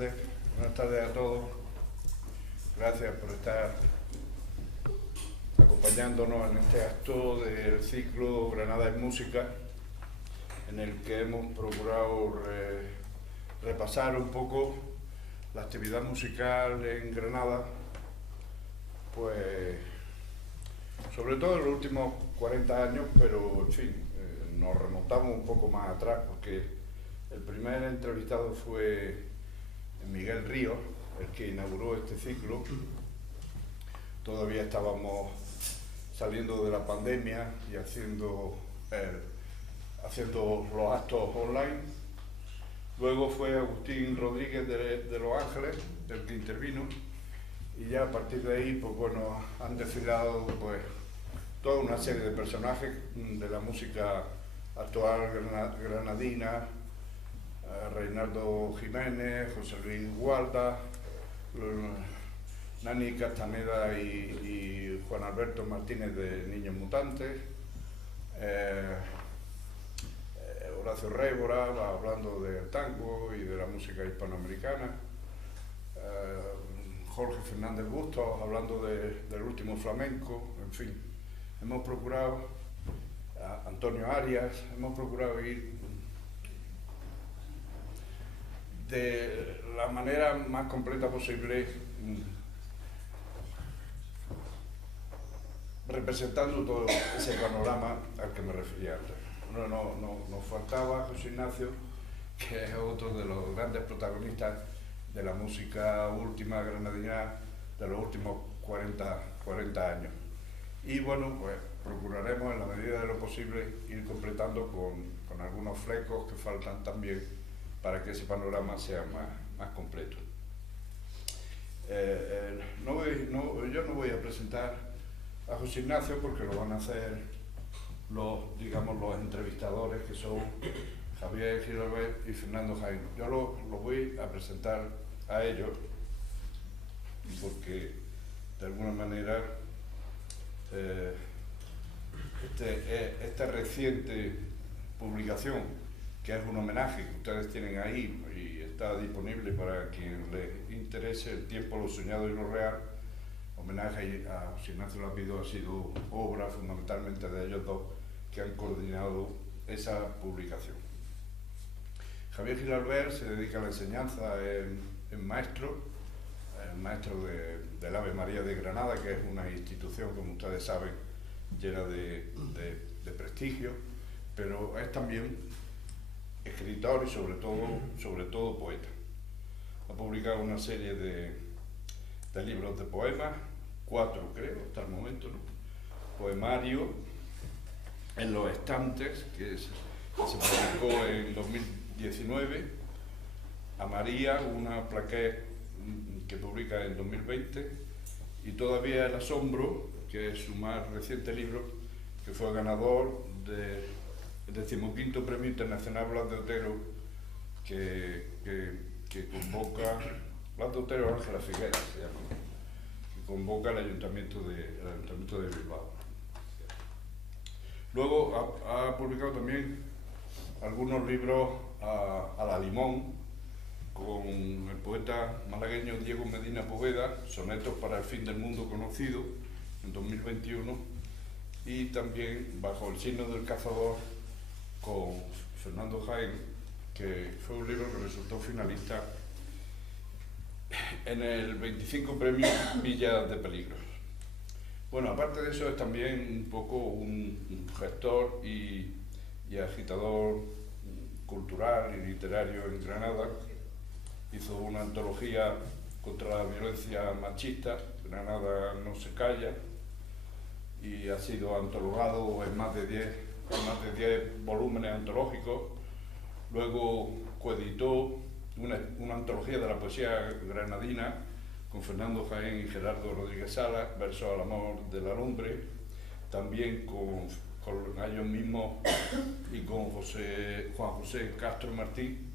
buenas tardes a todos. Gracias por estar acompañándonos en este acto del ciclo Granada en Música, en el que hemos procurado repasar un poco la actividad musical en Granada, pues sobre todo en los últimos 40 años, pero en fin, nos remontamos un poco más atrás, porque el primer entrevistado fue Miguel Ríos, el que inauguró este ciclo. Todavía estábamos saliendo de la pandemia y haciendo los actos online. Luego fue Agustín Rodríguez de Los Ángeles, el que intervino, y ya a partir de ahí, pues bueno, han desfilado pues toda una serie de personajes de la música actual granadina: Reinaldo Jiménez, José Luis Gualda, Nani Castaneda y Juan Alberto Martínez de Niños Mutantes, Horacio Révora hablando del tango y de la música hispanoamericana, Jorge Fernández Bustos hablando del último flamenco. En fin, hemos procurado, Antonio Arias, hemos procurado ir de la manera más completa posible, representando todo ese panorama al que me refería antes. Nos faltaba José Ignacio, que es otro de los grandes protagonistas de la música última granadina de los últimos 40 años. Y bueno, pues procuraremos en la medida de lo posible ir completando con algunos flecos que faltan también para que ese panorama sea más completo. Yo no voy a presentar a José Ignacio, porque lo van a hacer los entrevistadores, que son Javier Gilabert y Fernando Jaén. Yo lo voy a presentar a ellos, porque de alguna manera esta reciente publicación, que es un homenaje que ustedes tienen ahí y está disponible para quien les interese, El tiempo, lo soñado y lo real, homenaje a José Ignacio Lapido, ha sido obra fundamentalmente de ellos dos, que han coordinado esa publicación. Javier Gilabert se dedica a la enseñanza, en maestro del Ave María de Granada, que es una institución, como ustedes saben, llena de prestigio, pero es también escritor y sobre todo poeta. Ha publicado una serie de libros de poemas, 4 creo hasta el momento, ¿no? Poemario En los estantes, que se publicó en 2019, A María, una plaquette que publica en 2020, y Todavía el asombro, que es su más reciente libro, que fue ganador del 15º Premio Internacional Blas de Otero, que convoca Blas de Otero Ángela Figueras, se llama, que convoca el Ayuntamiento de Bilbao. Luego ha publicado también algunos libros a la limón, con el poeta malagueño Diego Medina Poveda, Sonetos para el fin del mundo conocido, en 2021, y también Bajo el signo del cazador, con Fernando Jaén, que fue un libro que resultó finalista en el 25 Premio Villa de Peligros. Bueno, aparte de eso, es también un poco un gestor y agitador cultural y literario en Granada. Hizo una antología contra la violencia machista, Granada no se calla, y ha sido antologado en más de 10 volúmenes antológicos. Luego coeditó una antología de la poesía granadina con Fernando Jaén y Gerardo Rodríguez Salas, Versos al amor de la lumbre, también con ellos mismos y con Juan José Castro Martín.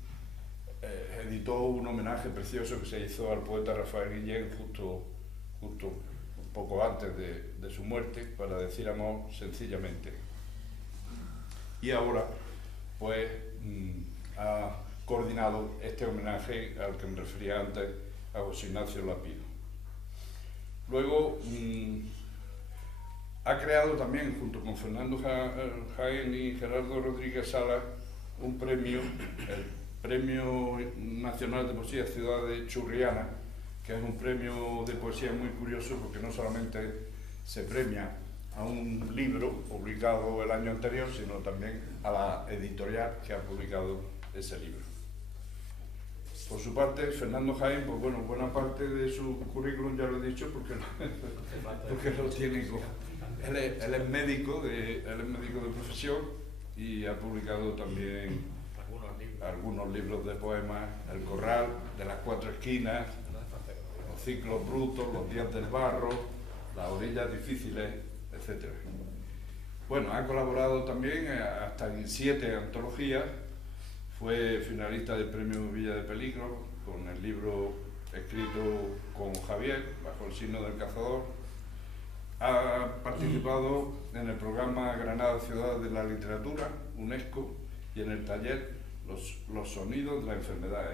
Editó un homenaje precioso que se hizo al poeta Rafael Guillén justo un poco antes de su muerte, para decir amor sencillamente. Y ahora pues ha coordinado este homenaje al que me refería antes, a José Ignacio Lapido. Luego ha creado también, junto con Fernando Jaén y Gerardo Rodríguez Sala, un premio, el Premio Nacional de Poesía Ciudad de Churriana, que es un premio de poesía muy curioso porque no solamente se premia a un libro publicado el año anterior, sino también a la editorial que ha publicado ese libro. Por su parte, Fernando Jaén, pues bueno, buena parte de su currículum ya lo he dicho porque lo tiene. Él es médico de profesión y ha publicado también algunos libros de poemas: El Corral, De las Cuatro Esquinas, Los Ciclos Brutos, Los Días del Barro, Las Orillas Difíciles, etc. Bueno, ha colaborado también hasta en 7 antologías. Fue finalista del Premio Villa de Peligro con el libro escrito con Javier, Bajo el signo del cazador. Ha participado en el programa Granada Ciudad de la Literatura, UNESCO, y en el taller Los Sonidos de la Enfermedad,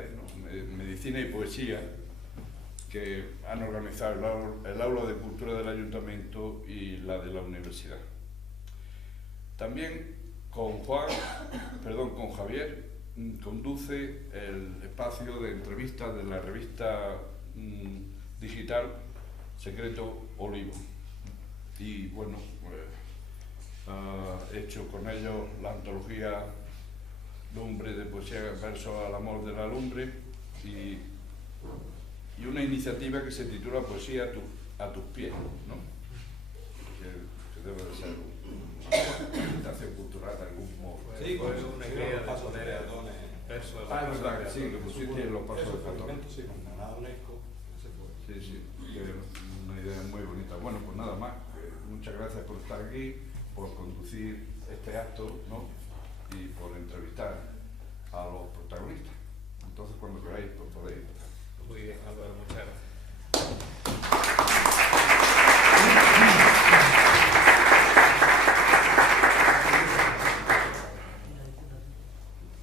Medicina y Poesía, que han organizado el Aula de Cultura del Ayuntamiento y la de la Universidad. También con Javier, conduce el espacio de entrevistas de la revista digital Secreto Olivo. Y bueno, ha hecho con ellos la antología Lumbre, de poesía verso al amor de la lumbre, y una iniciativa que se titula Poesía a tus pies, ¿no? que debe de ser una presentación cultural de algún modo. Sí, pues una idea de poner verso de la es verdad que sí, que pusiste en los pasos de Platón. Sí, con Granada UNESCO. Sí, que es una idea muy bonita. Bueno, pues nada más. Muchas gracias por estar aquí, por conducir este acto, ¿no? Y por entrevistar a los protagonistas. Entonces, cuando queráis, pues podéis empezar. Muy bien, Álvaro, muchas gracias.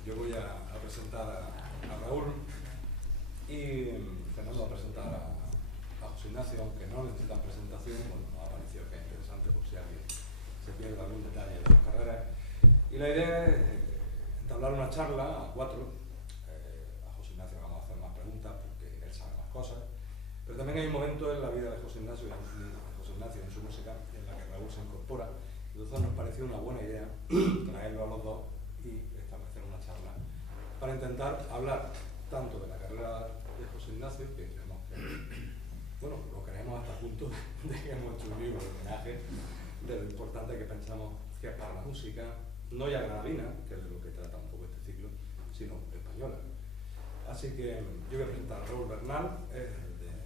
Yo voy a presentar a Raúl y Fernando va a presentar a José Ignacio, aunque no necesitan presentación. Bueno, nos ha parecido que es interesante por si alguien se pierde algún detalle de sus carreras. Y la idea es entablar una charla a 4. A José Ignacio vamos a hacer más preguntas porque él sabe más cosas. Pero también hay un momento en la vida de José Ignacio en su música en la que Raúl se incorpora. Entonces nos pareció una buena idea traerlo a los dos y establecer una charla para intentar hablar tanto de la carrera de José Ignacio, que creemos que, bueno, lo creemos hasta el punto de que hemos hecho un libro de homenaje, de lo importante que pensamos que es para la música, no ya granadina, que es de lo que trata un poco este ciclo, sino española. Así que yo voy a presentar a Raúl Bernal,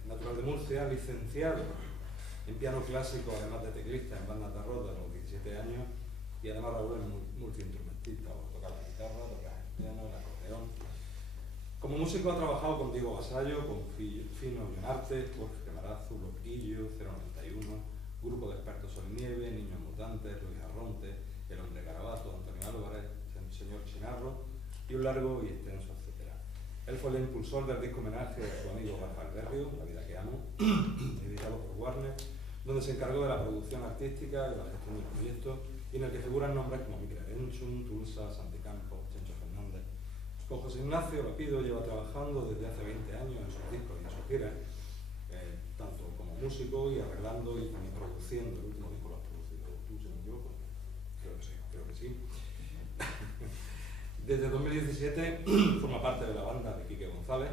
natural de Murcia, licenciado en piano clásico, además de teclista en bandas de rock a los 17 años, y además Raúl es multiinstrumentista, toca la guitarra, toca el piano, el acordeón. Como músico ha trabajado con Diego Vasallo, con Fino Leonarte, Jorge Marazzo, Loquillo, 091, Grupo de Expertos Sol y Nieve, Niños Mutantes, Luis Arronte, El Hombre Garabato, Antonio Álvarez, Señor Chinarro, y un largo y extenso etcétera. Él fue el impulsor del disco homenaje a su amigo Rafael Berrio, La vida que amo, editado por Warner, donde se encargó de la producción artística y de la gestión del proyecto, y en el que figuran nombres como Miquel Erenchun, Tulsa, Santicampos, Chencho Fernández. Con José Ignacio Lapido lleva trabajando desde hace 20 años en sus discos y en sus giras, tanto como músico y arreglando y también produciendo. El último disco lo has producido tú, si no me equivoco. Creo que sí. Desde 2017 forma parte de la banda de Quique González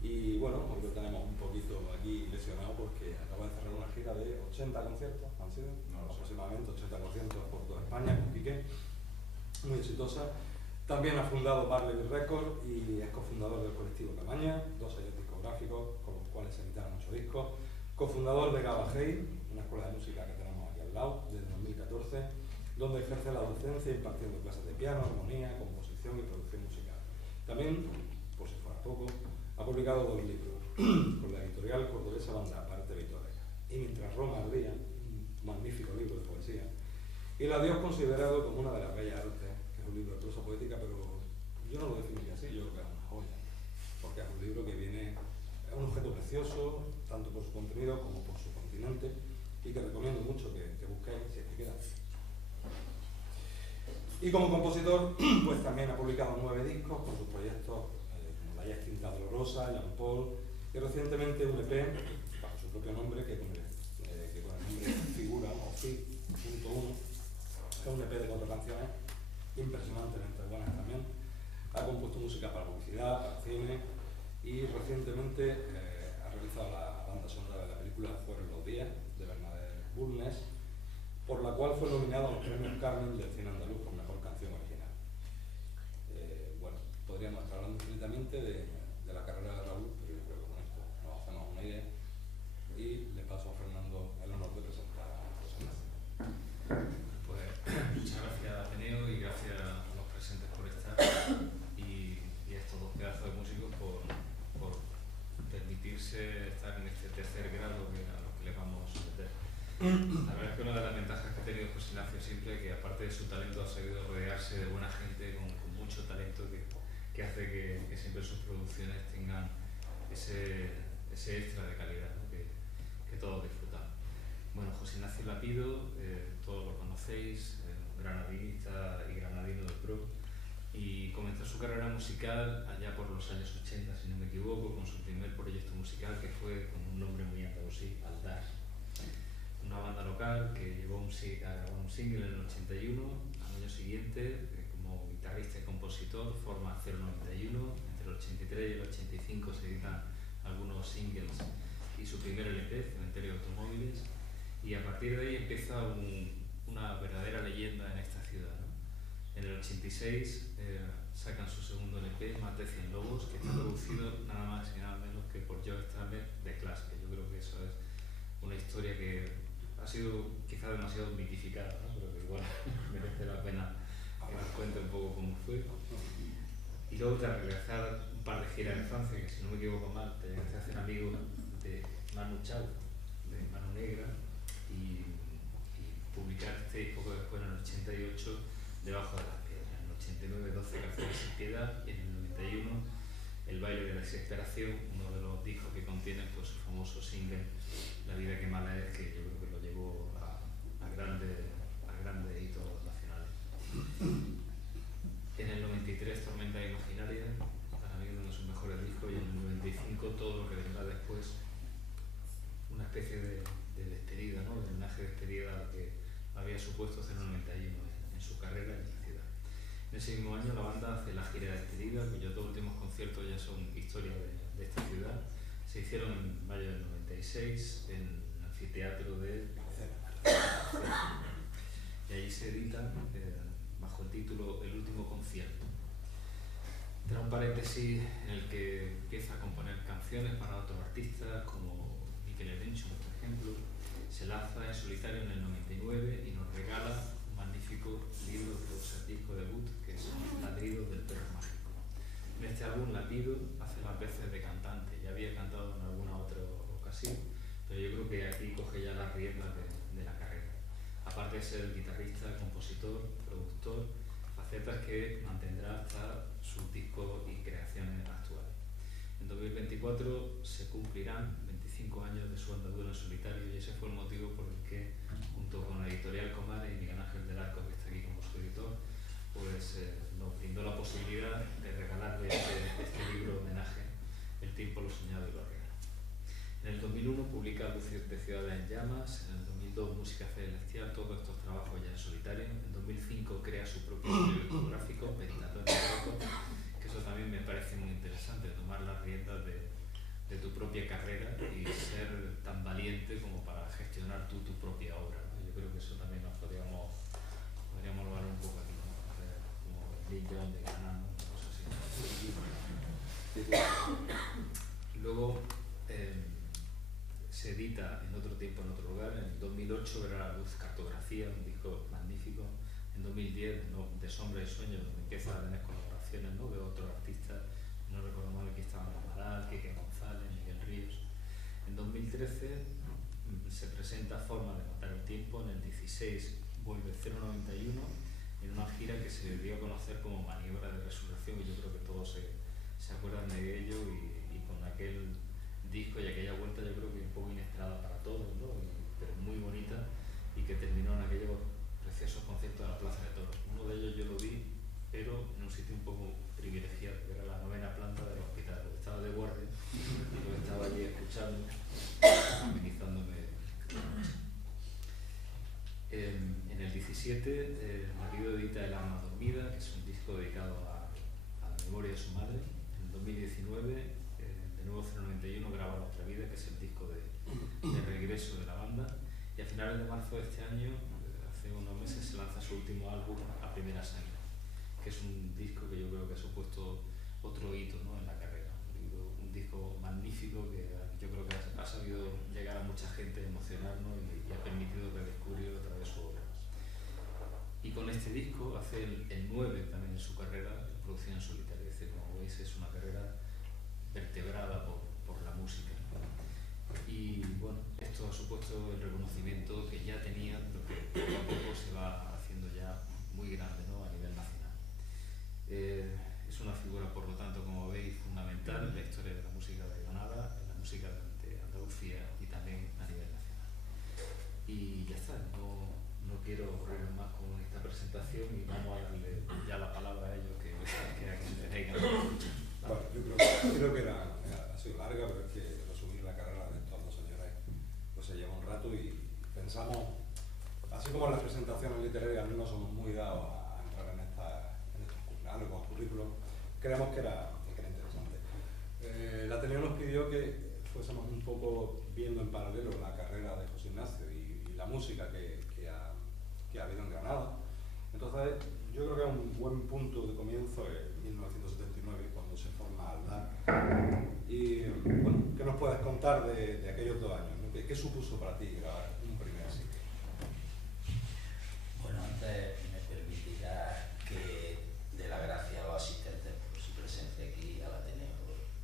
y bueno, hoy lo tenemos un poquito aquí lesionado porque acaba de cerrar una gira de 80 conciertos, han sido aproximadamente 80 conciertos por toda España con Quique, muy exitosa. También ha fundado Barley Records y es cofundador del colectivo Camaña, 2 sellos discográficos con los cuales se editaron 8 discos, cofundador de Gaba Hey, una escuela de música que tenemos aquí al lado desde 2014, donde ejerce la docencia impartiendo clases de piano, armonía, composición y producción musical. También, por si fuera poco, ha publicado 2 libros con la editorial cordobesa Banda Aparte Victoria. Y Mientras Roma ardía, un magnífico libro de poesía. Y La Dios considerado como una de las bellas artes, que es un libro de prosa poética, pero yo no lo definiría así, yo creo que es una porque es un libro que viene, es un objeto precioso, tanto por su contenido como por su continente, y que recomiendo mucho que busquéis, si es que queda. Y como compositor, pues también ha publicado 9 discos con sus proyectos como La ya extinta Dolorosa, Jean Paul, y recientemente un EP, bajo su propio nombre, que con el nombre figura, o FI.1, es un EP de 4 canciones, impresionantemente buenas también. Ha compuesto música para publicidad, para cine, y recientemente ha realizado la banda sonora de la película Fueron los días, de Bernadette Bulnes, por la cual fue nominado a los premios Carmen del cine andaluz por mejor canción original. Bueno, podríamos estar hablando infinitamente de la carrera de Raúl, pero yo creo que con esto nos hacemos una idea, y le paso a Fernando el honor de presentar a José Ignacio. Pues muchas gracias, Ateneo, y gracias a los presentes por estar, y a estos dos pedazos de músicos por permitirse estar en este tercer grado a lo que le vamos a someter. La verdad es que una de las ventajas que ha tenido José Ignacio siempre es que, aparte de su talento, ha sabido rodearse de buena gente con mucho talento que hace que siempre sus producciones tengan ese extra de calidad, ¿no? que todos disfrutamos. Bueno, José Ignacio Lapido, todos lo conocéis, granadinista y granadino del PRO, y comenzó su carrera musical allá por los años 80, si no me equivoco, con su primer proyecto musical, que fue con un nombre muy andalusí, Aldar. Una banda local que llevó a grabar un single en el 81, al año siguiente, como guitarrista y compositor, forma 091, entre el 83 y el 85 se editan algunos singles y su primer LP, Cementerio de Automóviles, y a partir de ahí empieza una verdadera leyenda en esta ciudad, ¿no? En el 86 sacan su segundo LP, Más de 100 Lobos, que está producido nada más y nada menos que por Joe Strummer de Clash, que yo creo que eso es una historia que ha sido quizá demasiado mitificada, ¿no? Pero que igual merece la pena que nos cuente un poco cómo fue. Y luego tras realizar un par de giras en Francia, que si no me equivoco mal, te haces amigo de Manu Chao, de Mano Negra, y publicar este disco que después en el 88, Debajo de las piedras. En el 89, 12 canciones sin piedad, y en el 91, El baile de la desesperación, uno de los discos que contiene pues, su famoso single La vida que mala es, que yo creo que lo llevó a grandes hitos nacionales. En el 93, Tormenta Imaginaria, para mí uno de sus mejores discos, y en el 95, Todo lo que vendrá después, una especie de despedida, ¿no? De homenaje de despedida que había supuesto 091 en su carrera en la ciudad. En ese mismo año la banda hace la gira de despedida, cuyos dos últimos conciertos ya son historia de esta ciudad. Se hicieron en mayo del 96 en el anfiteatro de y allí se editan bajo el título El último concierto. Tras un paréntesis en el que empieza a componer canciones para otros artistas como Miquel Erenchun, por ejemplo, se lanza en solitario en el 99 y nos regala un magnífico libro de su disco debut, que es Ladridos del Perro Mágico. En este álbum Lapido hace las veces de cantante, ya había cantado en alguna otra ocasión, pero yo creo que aquí coge ya las riendas de la carrera. Aparte de ser guitarrista, compositor, productor, facetas que mantendrá hasta sus discos y creaciones actuales. En 2024 se cumplirán 25 años de su andadura en solitario, y ese fue el motivo por el que, junto con la editorial Comares y Miguel Ángel del Arco, que está aquí como su editor, pues nos brindó la posibilidad de regalarle este libro homenaje, El tiempo, lo soñado y lo real. En el 2001 publica Luces de Ciudades en Llamas, en el 2002 Música Celestial, todos estos trabajos ya en solitario. En 2005 crea su propio sello discográfico, Meditatorio Rojo, que eso también me parece muy interesante, tomar las riendas de tu propia carrera y ser tan valiente como para gestionar tú tu propia obra, ¿no? Yo creo que eso también nos podríamos lograr un poco aquí, ¿no? Como Lil Jon de Granada, ¿no? Cosas así. Luego se edita en otro tiempo, en otro lugar. En el 2008 verá la luz Cartografía, un disco magnífico. En 2010, ¿no? De Sombra y Sueños, donde empieza a tener colaboraciones, ¿no? De otros artistas. No recuerdo mal, aquí estaban Amaral, Quique González, Miguel Ríos. En 2013 se presenta Forma de matar el tiempo. En el 16 vuelve 091 en una gira que se dio a conocer como Maniobra de Resurrección, y yo creo que todos se acuerdan de ello y con aquel disco y aquella vuelta yo creo que un poco inesperada para todos, ¿no? Pero muy bonita, y que terminó en aquellos preciosos conciertos de la Plaza de Toros. Uno de ellos yo lo vi, pero en un sitio un poco privilegiado, que era la 9ª planta del hospital, donde estaba de guardia y yo estaba allí escuchando, amenizándome la noche. En el 17, Marido edita El alma dormida, que es un disco dedicado a la memoria de su madre. En el 2019, de nuevo 091 graba La otra vida, que es el disco de regreso de la banda. Y a finales de marzo de este año, hace unos meses, se lanza su último álbum, A Primera Sangre, que es un disco que yo creo que ha supuesto otro hito, ¿no?, en la carrera. Un disco magnífico que yo creo que ha sabido llegar a mucha gente, emocionarnos y ha permitido redescubrir otra vez su obra. Y con este disco hace el 9 también en su carrera, en producción en solitario. Es decir, como veis, es una carrera vertebrada por la música. Y bueno, esto ha supuesto el reconocimiento que ya tenía, pero que poco a poco se va haciendo ya muy grande, ¿no?, a nivel nacional. Es una figura, por lo tanto, como veis, fundamental en la historia de la música de Granada, en la música de Andalucía y también a nivel nacional. Y ya está, no quiero correr más con esta presentación y vamos a darle ya la palabra a ellos que aquí tenéis. Bueno, yo creo que ha sido larga, pero es que resumir la carrera de estos dos señores pues se lleva un rato y pensamos, así como en las presentaciones literarias no somos muy dados a entrar en estos currículos, creemos que era interesante. El Ateneo nos pidió que fuésemos un poco viendo en paralelo la carrera de José Ignacio y la música que ha habido en Granada. Entonces, yo creo que es un buen punto de comienzo en 1979, cuando se forma Aldar. Y, bueno, ¿qué nos puedes contar de aquellos 2 años, ¿no? ¿Qué supuso para ti grabar un primer sitio? Bueno, antes me permitirá que dé las gracias a los asistentes por su presencia aquí al Ateneo,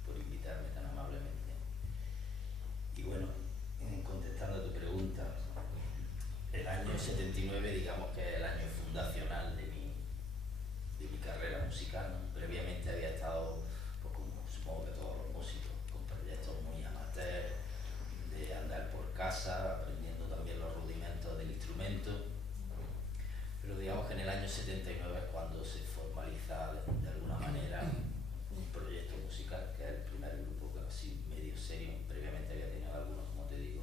por invitarme tan amablemente. Y bueno, contestando a tu pregunta, el año 79 digamos que es el año fundacional de mi carrera musical, ¿no? Previamente había estado, pues, como supongo que todos los músicos, con proyectos muy amateur, de andar por casa, aprendiendo también los rudimentos del instrumento. Pero digamos que en el año 79 es cuando se formaliza de alguna manera un proyecto musical, que es el primer grupo que así medio serio. Previamente había tenido algunos, como te digo,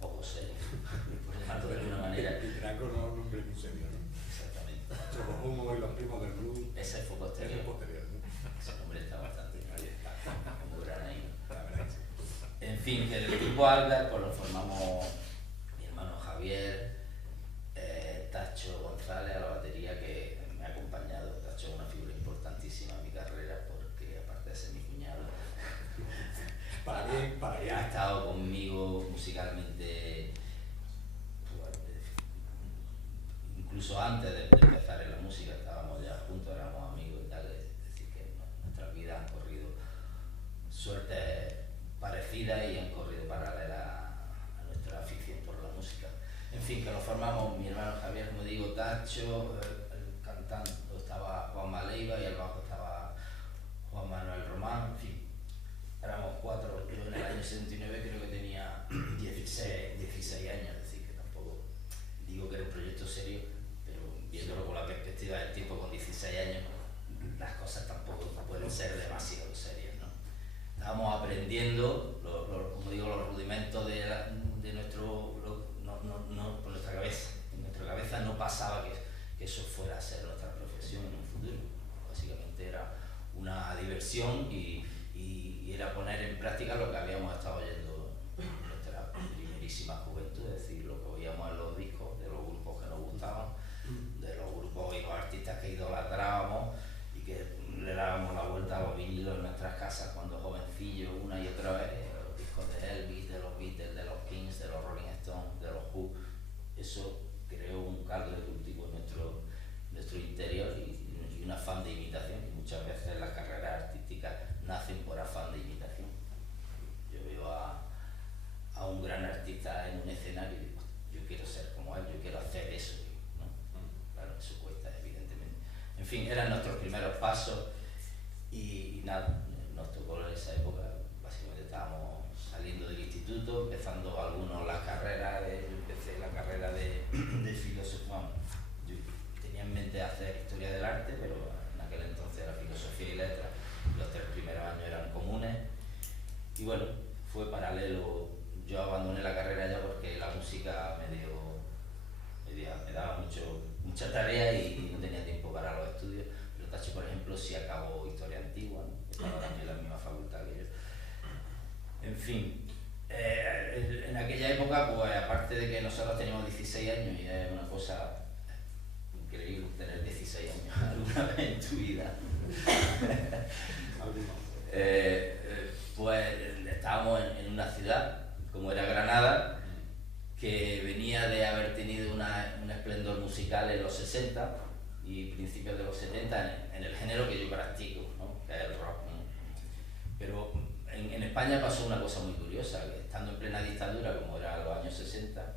poco serios, por llamarlo de alguna manera. Y Draco no es un nombre muy serio, ¿no? Exactamente. Chocohumo y los primos del blues. Ese fue posterior. Ese es posterior, ¿no? Ese nombre está bastante muy granadino. La verdad que sí. En fin, que el grupo Albert pues lo formamos mi hermano Javier, Tacho González a la batería, que me ha acompañado. Tacho es una figura importantísima en mi carrera porque, aparte de ser mi cuñado, ha estado conmigo musicalmente, pues, incluso antes de empezar en la música estábamos ya juntos, éramos amigos y tal. Es decir, que nuestras vidas han corrido suertes parecidas y han corrido paralelas a nuestra afición por la música. En fin, que lo formamos mi hermano Javier, como digo, Tacho, el cantante estaba Juan Maleiva y el bajo estaba Juan Manuel Román. En fin, éramos 4. Yo en el año 79 creo que tenía 16 años, es decir, que tampoco digo que era un proyecto serio, pero viéndolo con la perspectiva del tiempo, con 16 años, las cosas tampoco pueden ser demasiado serias, ¿no? Estábamos aprendiendo, como digo, los rudimentos de nuestro... por nuestra cabeza. En nuestra cabeza no pasaba que eso fuera a ser nuestra profesión en un futuro, básicamente. mucha tarea y no tenía tiempo para los estudios. Pero Tachi, por ejemplo, sí acabó Historia Antigua, ¿no? Estaba también en la misma facultad que yo. En fin, en aquella época, pues aparte de que nosotros teníamos 16 años, y es una cosa increíble tener 16 años alguna vez en tu vida, pues estábamos en una ciudad, como era Granada, que venía de haber tenido un esplendor musical en los 60 y principios de los 70 en el género que yo practico, ¿no? Que es el rock, ¿no? Pero en España pasó una cosa muy curiosa, que estando en plena dictadura, como era los años 60,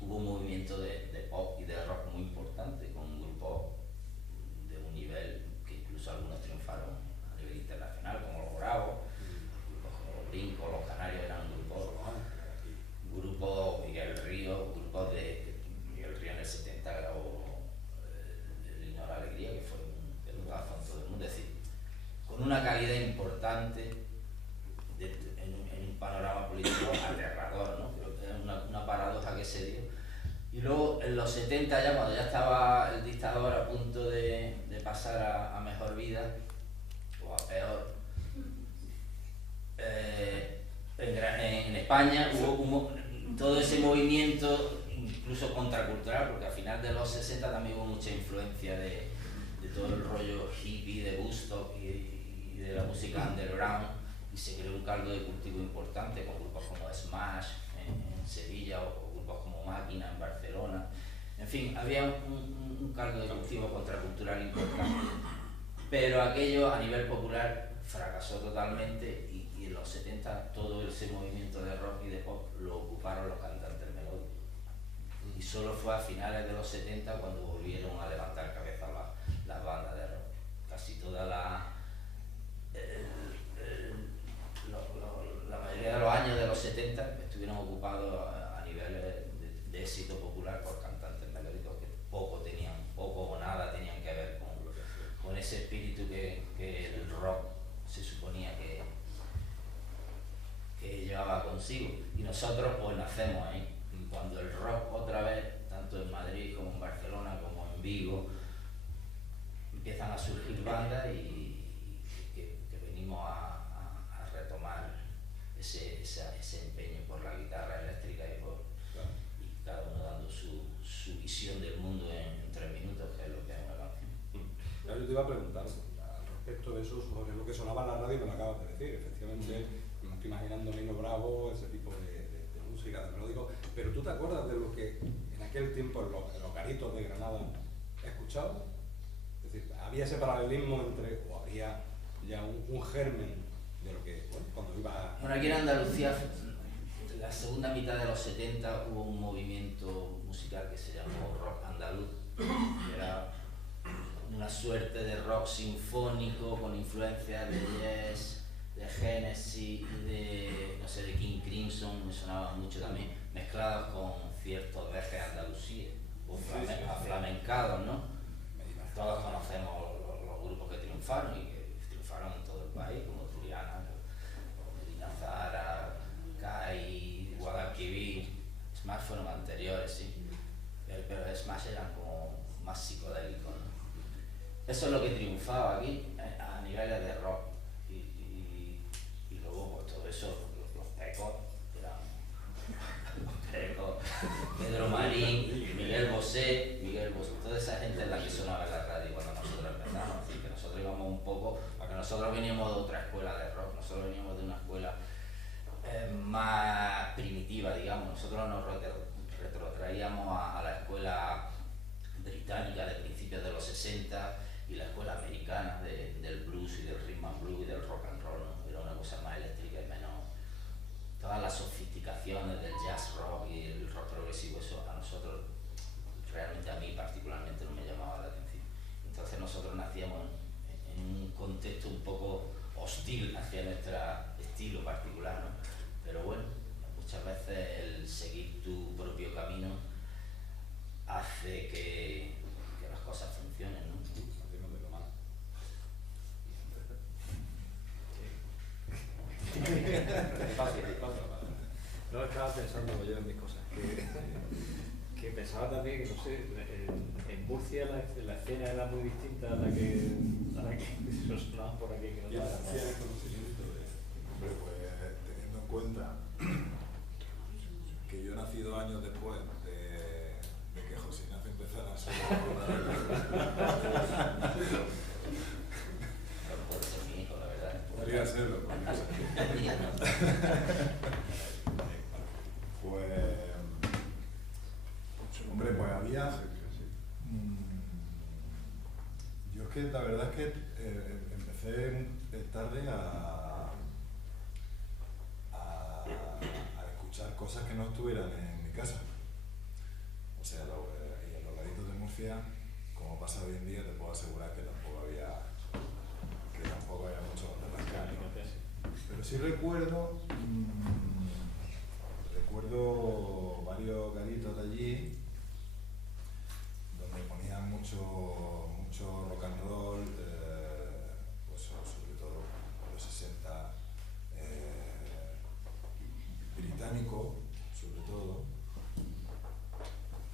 hubo un movimiento de pop y de rock muy importante, con grupos de un nivel que incluso algunos triunfaron a nivel internacional, como los Bravos, grupos como Brinco, los Canarios eran grupos Miguel Río, grupos de Miguel Río en el 70 grabó el Himno a la Alegría, que fue un pelotazo en todo el mundo, es decir, con una calidad importante en un panorama político aterrador, ¿no? Creo que es una paradoja que se dio. Y luego en los 70 ya, cuando ya estaba el dictador a punto de pasar a mejor vida, o a peor, en España hubo todo ese movimiento, incluso contracultural, porque al final de los 60 también hubo mucha influencia de todo el rollo hippie, de Woodstock y de la música underground, y se creó un caldo de cultivo importante con grupos como Smash en Sevilla o grupos como Máquina en Barcelona. En fin, había un caldo de cultivo contracultural importante, pero aquello a nivel popular fracasó totalmente y en los 70 todo ese movimiento de rock y de pop lo ocuparon los cantantes melódicos. Y solo fue a finales de los 70 cuando volvieron a levantar cabeza las bandas de rock. Casi toda la mayoría de los años de los 70 estuvieron ocupados a niveles de éxito popular por cantantes melódicos que poco o nada tenían que ver con ese espíritu que el rock se suponía que llevaba consigo. Y nosotros pues nacemos ahí. Cuando el rock otra vez, tanto en Madrid como en Barcelona como en Vigo, empiezan a surgir bandas y que venimos a retomar ese empeño por la guitarra eléctrica y cada uno dando su visión del mundo en 3 minutos, que es lo que es una canción. Yo te iba a preguntar al respecto de eso, sobre lo que sonaba en la radio y me lo acabas de decir. Efectivamente, me estoy imaginando Nino Bravo, ese tipo de música, de melódico, pero ¿tú te acuerdas de lo que en aquel tiempo en los garitos de Granada escuchabas? Es decir, ¿había ese paralelismo o había ya un germen de lo que, bueno, cuando iba... Bueno, aquí en Andalucía, en la segunda mitad de los 70 hubo un movimiento musical que se llamó rock andaluz, que era una suerte de rock sinfónico con influencias de Yes, de Genesis y de King Crimson, me sonaban mucho también, mezclados con ciertos dejes andalusíes, o aflamencados, ¿no? Todos conocemos los grupos que triunfaron y que triunfaron en todo el país, como Triana, Medina Zahara, Kai, Guadalquivir. Smash fueron anteriores, sí, pero Smash eran como más psicodélicos, ¿no? Eso es lo que triunfaba aquí a niveles de rock. Y luego pues todo eso, los Pecos, Pedro Marín, Miguel Bosé, toda esa gente es la que sonaba en la radio cuando nosotros empezamos. Así que nosotros íbamos un poco, porque nosotros veníamos de otra escuela de rock, nosotros veníamos de una escuela más primitiva, digamos. Nosotros nos retrotraíamos a la escuela británica de principios de los 60 y la escuela americana del blues y del rhythm and blues y del rock and roll, ¿no? Era una cosa más eléctrica y menos todas las sofisticaciones del jazz rock y el rock progresivo. Eso a nosotros, realmente a mí particularmente, no me llamaba la atención. Entonces nosotros nacíamos en un contexto un poco hostil hacia nuestro estilo particular, ¿no? Pero bueno, muchas veces el seguir tu propio camino hace que las cosas funcionen, ¿no? No, estaba pensando yo en mis cosas, que pensaba también que, no sé, en en Murcia la escena era muy distinta a la que sonaba por aquí. Que no estaba tan ¿Tienes mal. conocimiento de...? Hombre, pues teniendo en cuenta que yo he nacido años después de que José Ignacio empezara a sonar. Puede ser mi hijo, la verdad. Podría serlo, podría serlo. Pues, hombre, pues había... Yo es que la verdad es que empecé tarde a escuchar cosas que no estuvieran en mi casa. O sea, y en los garitos de Murcia, como pasa hoy en día, te puedo asegurar que tampoco había mucho donde rascar, ¿no? Pero sí recuerdo varios garitos de allí donde ponían mucho rock and roll, pues sobre todo en los 60, británico, sobre todo.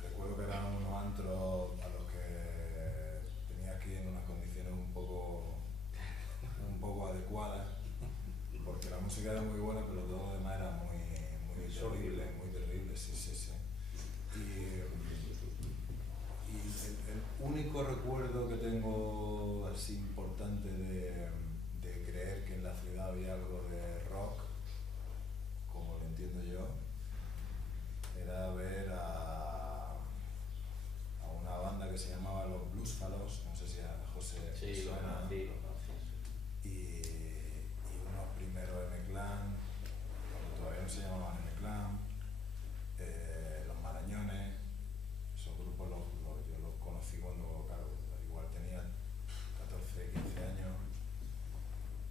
Recuerdo que eran unos antros a los que tenía que ir en unas condiciones un poco adecuadas, porque la música era muy buena, pero todo lo demás era muy terrible, sí. Y el único recuerdo que tengo así importante de creer que en la ciudad había algo de rock, como lo entiendo yo, era ver a una banda que se llamaba Los Bluesfellows, no sé si a José Sí, lo suena, conocí. y unos primeros M-Clan, cuando todavía no se llamaban M-Clan, los Marañones. Esos grupos yo los conocí cuando, claro, igual tenía 14, 15 años,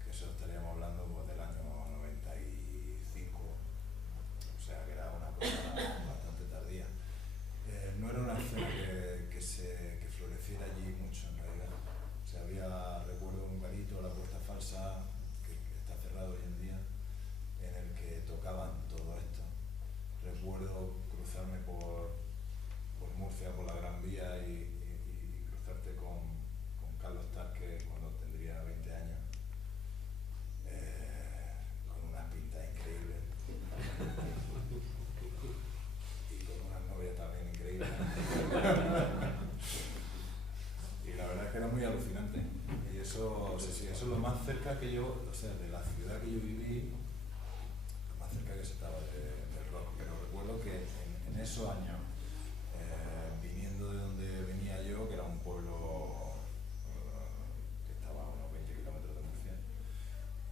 que eso estaríamos hablando pues, del año 95, o sea que era una cosa bastante tardía. No era una escena que floreciera allí mucho en realidad. O sea, recuerdo un garito, La Puerta Falsa, que está cerrado hoy en día, en el que tocaban todo esto. Recuerdo cruzarme por Murcia, por la Gran Vía y cruzarte con Carlos Tarque cuando tendría 20 años, con unas pintas increíbles y con unas novias también increíbles. Y la verdad es que era muy alucinante. Y eso es lo más cerca que yo, o sea, de la ciudad que yo viví, lo más cerca que se estaba del rock. Pero recuerdo que en esos años, viniendo de donde venía yo, que era un pueblo que estaba a unos 20 kilómetros de Murcia,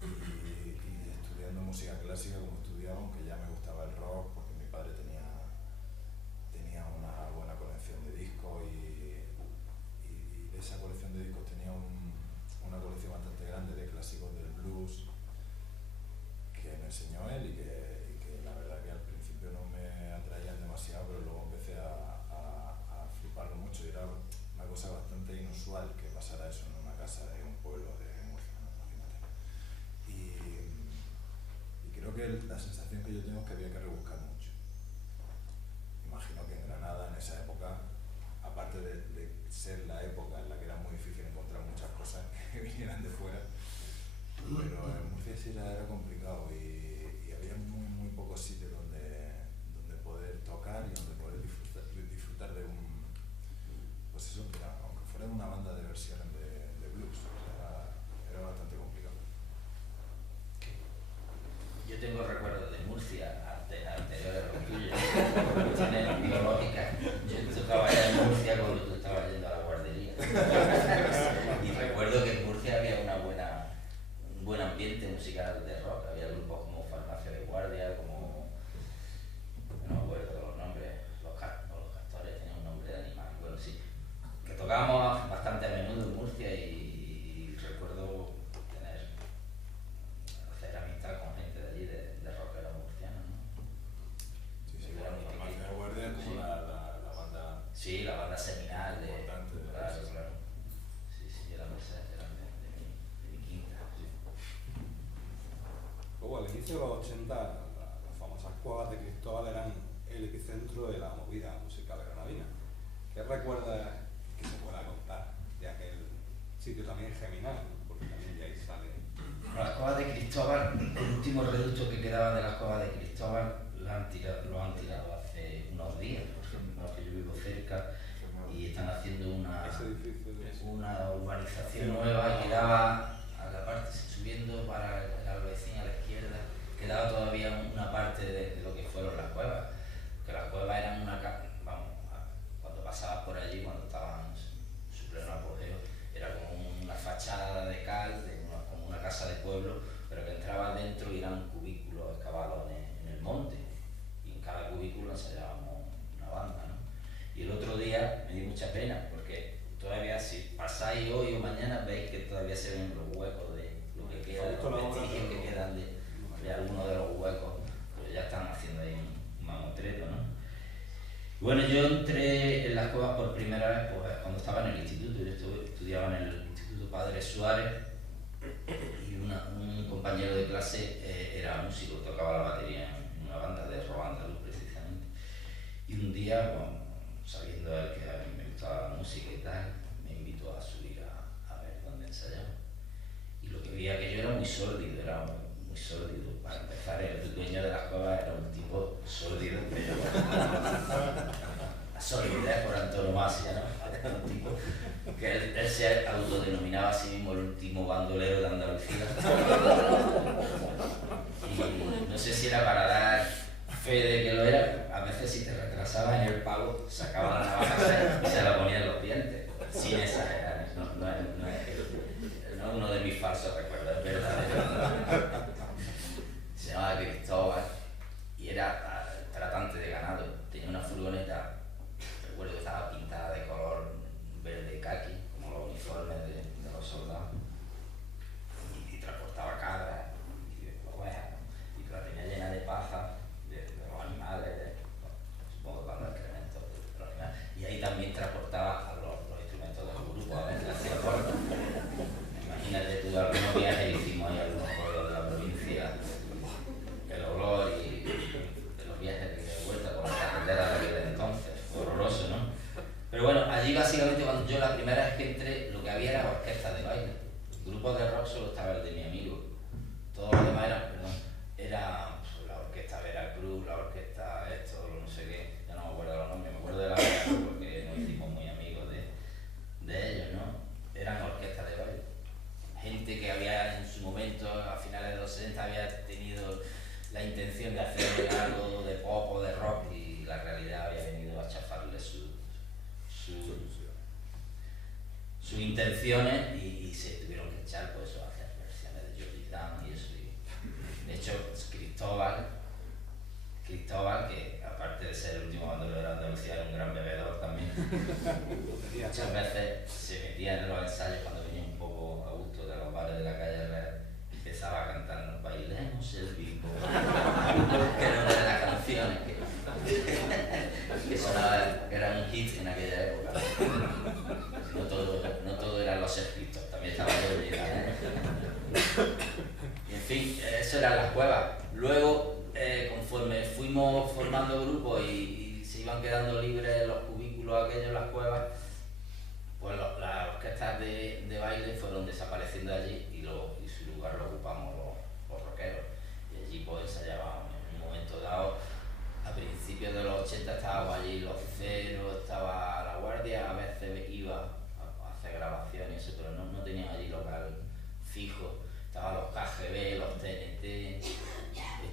y estudiando música clásica como estudiaba, aunque ya me gustaba el rock, porque mi padre tenía una buena colección de discos y de esa colección de discos tenía una colección bastante grande de clásicos del blues que me enseñó él y que la verdad que al principio no me atraían demasiado, pero luego empecé a fliparlo mucho y era una cosa bastante inusual que pasara eso en una casa de un pueblo de Murcia, ¿no? Imagínate. Y creo que la sensación que yo tengo es que había que rebuscar mucho. Imagino que en Granada en esa época, aparte de ser la época en la que era muy difícil encontrar muchas cosas que vinieran de fuera, pero en Murcia sí era complicado y había muy pocos sitios donde poder tocar y donde poder disfrutar de pues eso, aunque fuera una banda de versiones de blues, era bastante complicado. Yo tengo recuerdos de Murcia anteriores a los tuyos, por cuestiones biológicas. Yo tocaba ya en Murcia cuando tú estabas yendo a la guardería. Y recuerdo que en Murcia había un buen ambiente musical de rock. Había grupos como Farmacia de Guardia, como, no me acuerdo los nombres, los Castores tenían un nombre de animal, bueno, sí. Que tocábamos bastante a menudo en Murcia y recuerdo hacer amistad con gente de allí, de rockeros murcianos, ¿no? Sí, Era muy Farmacia de pequeño. Guardia es como Sí. la banda. Sí, la banda seminal de... Importante de la Claro, música. claro. Sí, eran de mi quinta, sí. Luego, al inicio de los 80, las famosas cuevas de Cristóbal eran el epicentro de la movida musical granadina. ¿Qué recuerdas que urbanización nueva, y quedaba a la parte subiendo para el Albaicín a la izquierda, quedaba todavía una parte de lo que fueron las cuevas, que las cuevas eran una cuando pasabas por allí, cuando estaban en su pleno apogeo, era como una fachada de cal, como una casa de pueblo, pero que entrabas dentro y eran cubículos excavados en el monte, y en cada cubículo ensayábamos una banda, ¿no? Y el otro día me dio mucha pena, porque todavía si pasáis hoy o mañana veis que todavía se ven los huecos de lo que queda, los vestigios que quedan de algunos de los huecos, pues ya están haciendo ahí un mamotreto, ¿no? Bueno, yo entré en las cuevas por primera vez pues, cuando estaba en el instituto. Yo estudiaba en el Instituto Padre Suárez, y un compañero de clase era músico, tocaba la batería en una banda de rock andaluz precisamente. Y un día, bueno, sabiendo él que a mí me gustaba la música y tal, me invitó a subir a ver dónde ensayaba. Y lo que veía que yo era muy sórdido, Para empezar, el dueño de las cuevas era un tipo sórdido, pero la sordidez por antonomasia, ¿no? Era un tipo que él se autodenominaba a sí mismo el último bandolero de Andalucía. Y no sé si era para dar fe de que lo era, a veces si te retrasabas en el pago, sacaba la navaja y se la ponía en los dientes, sin exagerar, no es uno de mis falsos recuerdos, es verdad. Se llamaba Cristóbal y era tratante de ganado. Tenía una furgoneta, recuerdo que estaba pintada de color verde caqui, como los uniformes de los soldados, y transportaba cabras y ovejas, y la tenía llena de paja de los animales, supongo que para los excrementos de los animales, y ahí también transportaba a los instrumentos del grupo, a veces hacía corto. Imagínate tú, algunos viajes hicimos ahí algunos pueblos de la provincia, el olor y los viajes de vuelta por la carretera de aquel entonces, fue horroroso, ¿no? Pero bueno, allí básicamente cuando yo la primera vez que entré, lo que había era orquesta de baile. Grupos de rock solo estaba el de mi amigo. Todos los demás era pues, la orquesta Veracruz, la orquesta esto, no sé qué, ya no me acuerdo los nombres, me acuerdo de la Veracruz porque nos hicimos muy amigos de ellos, ¿no? Eran orquestas de baile. Gente que había en su momento, a finales de los 60, había tenido la intención de hacer algo de pop o de rock y la realidad había venido a chafarle sus intenciones y se tuvieron que echar pues, a hacer versiones de Jordi Dan y eso. Y, de hecho, Cristóbal, que aparte de ser el último bandolero de Andalucía, era un gran bebedor también. Muchas veces se metía en los ensayos cuando venía un poco a gusto de los bares de la calle Real, empezaba a cantarnos "Bailemos el bimbo", que era una de las canciones que sonaba, que era un hit en aquella época. No todo eran los escritos, también estaba yo ¿eh? Y en fin, eso eran las cuevas. Luego, conforme fuimos formando grupos y se iban quedando libres los cubículos aquellos, las cuevas, pues las orquestas de baile fueron desapareciendo allí y su lugar lo ocupamos los rockeros. Y allí pues ensayábamos en un momento dado. A principios de los 80 estábamos allí Los Ceros, estaba La Guardia, a veces iba a hacer grabaciones, pero no tenían allí local fijo. Estaban los KGB, los TNT,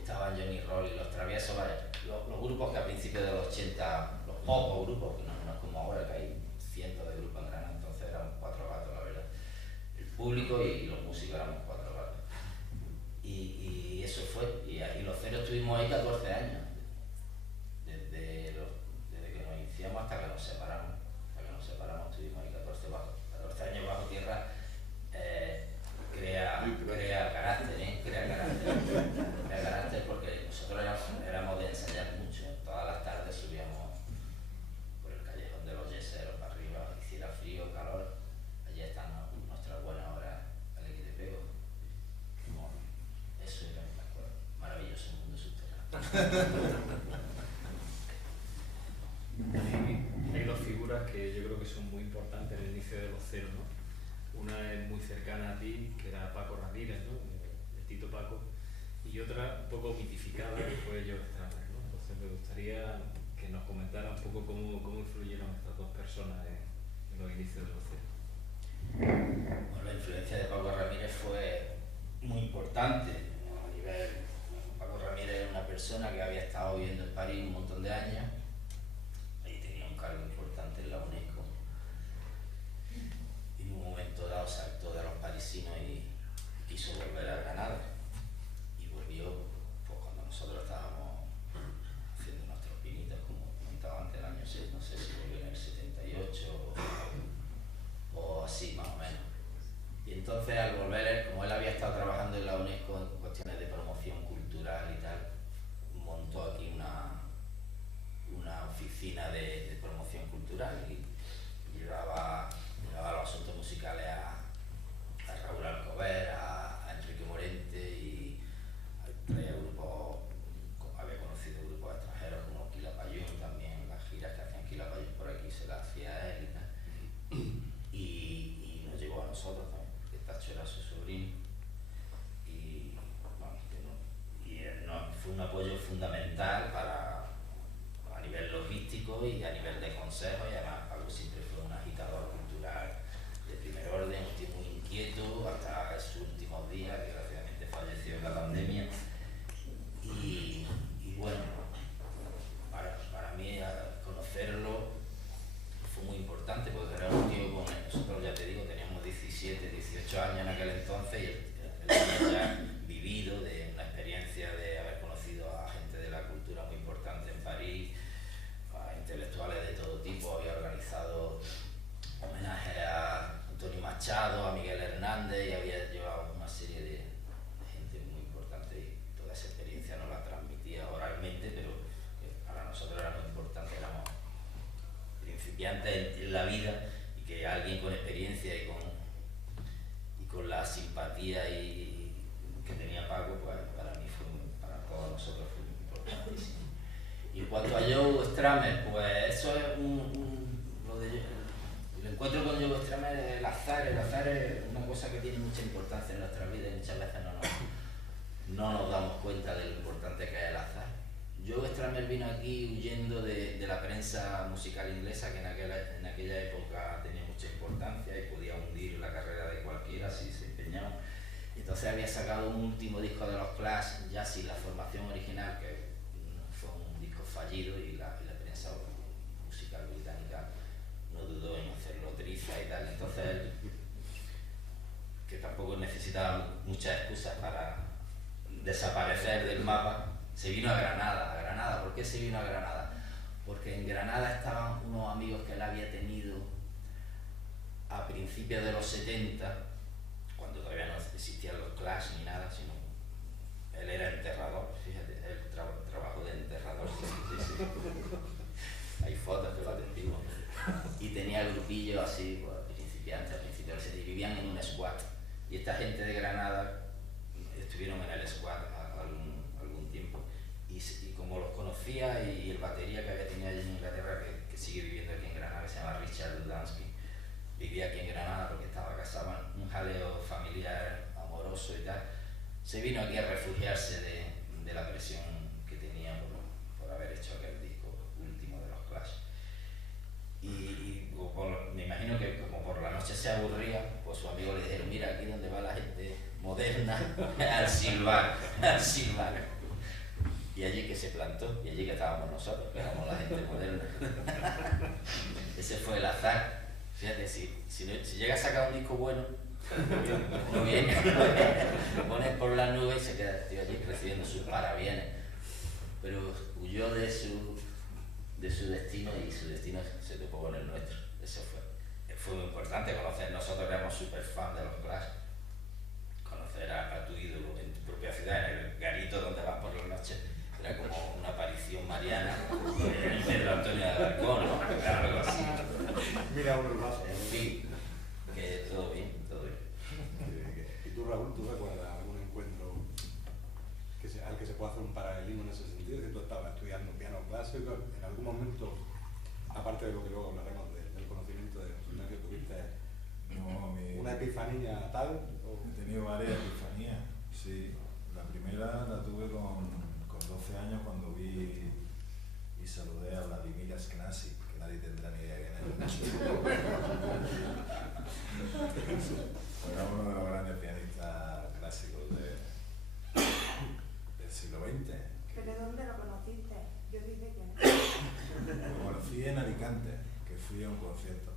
estaban Johnny Roll y los Traviesos, ¿vale? Los grupos que a principios de los 80, los pocos grupos, que no es como ahora que hay cientos de grupos en Granada, entonces éramos 4 gatos, la verdad. El público y los músicos éramos 4 gatos. Y eso fue, y Los Ceros estuvimos ahí 14 años. Desde que nos iniciamos hasta que nos separamos. Estuvimos ahí 14 años bajo tierra. Crea carácter porque nosotros éramos de ensayar mucho. Todas las tardes subíamos por el callejón de los yeseros para arriba, hiciera frío, calor. Allí están nuestras buenas horas al de pego. Eso era un maravilloso mundo subterráneo. Hay dos figuras que yo creo que son muy importantes en el inicio de Los Ceros, ¿no? Una es muy cercana a ti, que era Paco Ramírez, ¿no? El Tito Paco, y otra un poco mitificada, que fue George Stramer, ¿no? Entonces me gustaría que nos comentara un poco cómo influyeron estas dos personas en los inicios de Los Ceros. Bueno, la influencia de Paco Ramírez fue muy importante a nivel. Paco Ramírez era una persona que había estado viviendo en París un montón de años y tenía un cargo importante en la UNESCO. Y en un momento dado saltó de los parisinos y quiso volver a Granada. Y volvió pues, cuando nosotros estábamos haciendo nuestros pinitos, como comentaba antes, el año 6, no sé si volvió en el 78 o así más o menos. Y entonces al volver, como él había estado trabajando en la UNESCO en cuestiones de promoción cultural y tal, montó aquí una oficina de promoción cultural y llevaba los asuntos musicales a Raúl Alcover, a Enrique Morente y traía grupos, había conocido grupos extranjeros como Quilapayún también, las giras que hacían Quilapayún por aquí se las hacía él y tal. Y nos llevó a nosotros también, porque Tacho era su sobrino. Y bueno, fue un apoyo fundamental a nivel logístico y a nivel de consejo, y además Paco siempre fue un agitador cultural de primer orden, un tío muy inquieto hasta sus últimos días, que desgraciadamente falleció en la pandemia. Y bueno, para mí conocerlo fue muy importante, porque era un tío con nosotros, ya te digo, teníamos 17, 18 años en aquel entonces, y él había ya vivido de una experiencia de haber conocido a gente de la cultura muy importante en París, a intelectuales de todo tipo, había organizado homenajes a Antonio Machado, a Miguel Hernández, y había llevado una serie de gente muy importante, y toda esa experiencia nos la transmitía oralmente, pero que para nosotros era muy importante, éramos principiantes en la vida, y que alguien con experiencia y con la simpatía que tenía Paco, pues para mí para todos nosotros fue muy importantísimo. Y en cuanto a Joe Strummer, pues eso es el encuentro con Joe Strummer es el azar es una cosa que tiene mucha importancia en nuestra vida, y muchas veces no nos damos cuenta de lo importante que es el azar. Joe Strummer vino aquí huyendo de la prensa musical inglesa, que en aquella época tenía mucha importancia y podía hundir la carrera de cualquiera si se empeñaba. Entonces había sacado un último disco de los Clash, ya sin la formación original, que fue un disco fallido, y la prensa musical británica no dudó en hacerlo triza y tal. Entonces él, que tampoco necesitaba muchas excusas para desaparecer del mapa, se vino a Granada. ¿Por qué se vino a Granada? Porque en Granada estaban unos amigos que él había tenido a principios de los 70, cuando todavía no existían los Clash ni nada, sino él era enterrador, fíjate, él trabajó de enterrador, sí. Hay fotos que lo atendimos. Y tenía grupillos así, pues, principiantes, a principios del 70, y vivían en un squat. Y esta gente de Granada estuvieron en el squat algún tiempo. Y como los conocía, y el batería que había tenido allí en Inglaterra, que sigue viviendo aquí en Granada, que se llama Richard Dudansky, vivía aquí en Granada porque estaba casado en un jaleo familiar amoroso y tal, se vino aquí a refugiarse de la presión que tenía por haber hecho aquel disco último de los Clash. Y me imagino que como por la noche se aburría, pues su amigo le dijeron: mira, aquí donde va la gente moderna, al silbar. Y allí que se plantó, y allí que estábamos nosotros, que éramos la gente moderna. Ese fue el azar. Fíjate, si llega a sacar un disco bueno, no viene, lo pones por las nubes y se queda el tío allí recibiendo sus parabienes. Pero huyó de su destino, y su destino se topó con el nuestro. Eso fue muy importante conocer. Nosotros éramos súper fan de los Clash. Conocer a tu ídolo en tu propia ciudad, en el garito donde vas por la noche, era como una aparición mariana en el Pedro Antonio de Alarcón, ¿no? Era algo así. Mira uno el vaso. En fin, que todo bien. ¿Y tú, Raúl, tú recuerdas algún encuentro al que se pueda hacer un paralelismo en ese sentido? Que tú estabas estudiando piano clásico, en algún momento, aparte de lo que luego hablaremos del conocimiento de José Ignacio, tuviste una epifanía tal? He tenido varias epifanías, sí. La primera la tuve con 12 años, cuando vi y saludé a Vladimir Askenazy, que nadie tendrá ni idea de quién es. en Alicante, que fui a un concierto.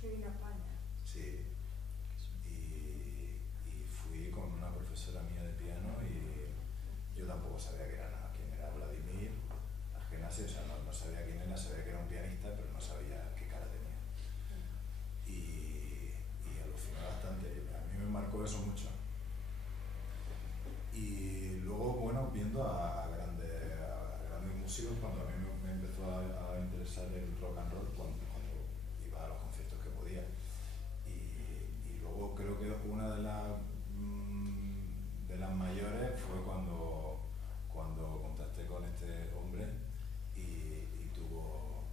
Que vino a España. Sí. Y fui con una profesora mía de piano y yo tampoco sabía quién era Vladimir Ashkenazy, o sea, no sabía quién era, sabía que era un pianista, pero no sabía qué cara tenía. Y aluciné bastante, a mí me marcó eso mucho. Y luego, bueno, viendo a grandes músicos, cuando a mí me empezó a interesar el rock and roll, cuando iba a los conciertos que podía. Y luego creo que una de las mayores fue cuando contacté con este hombre y tuvo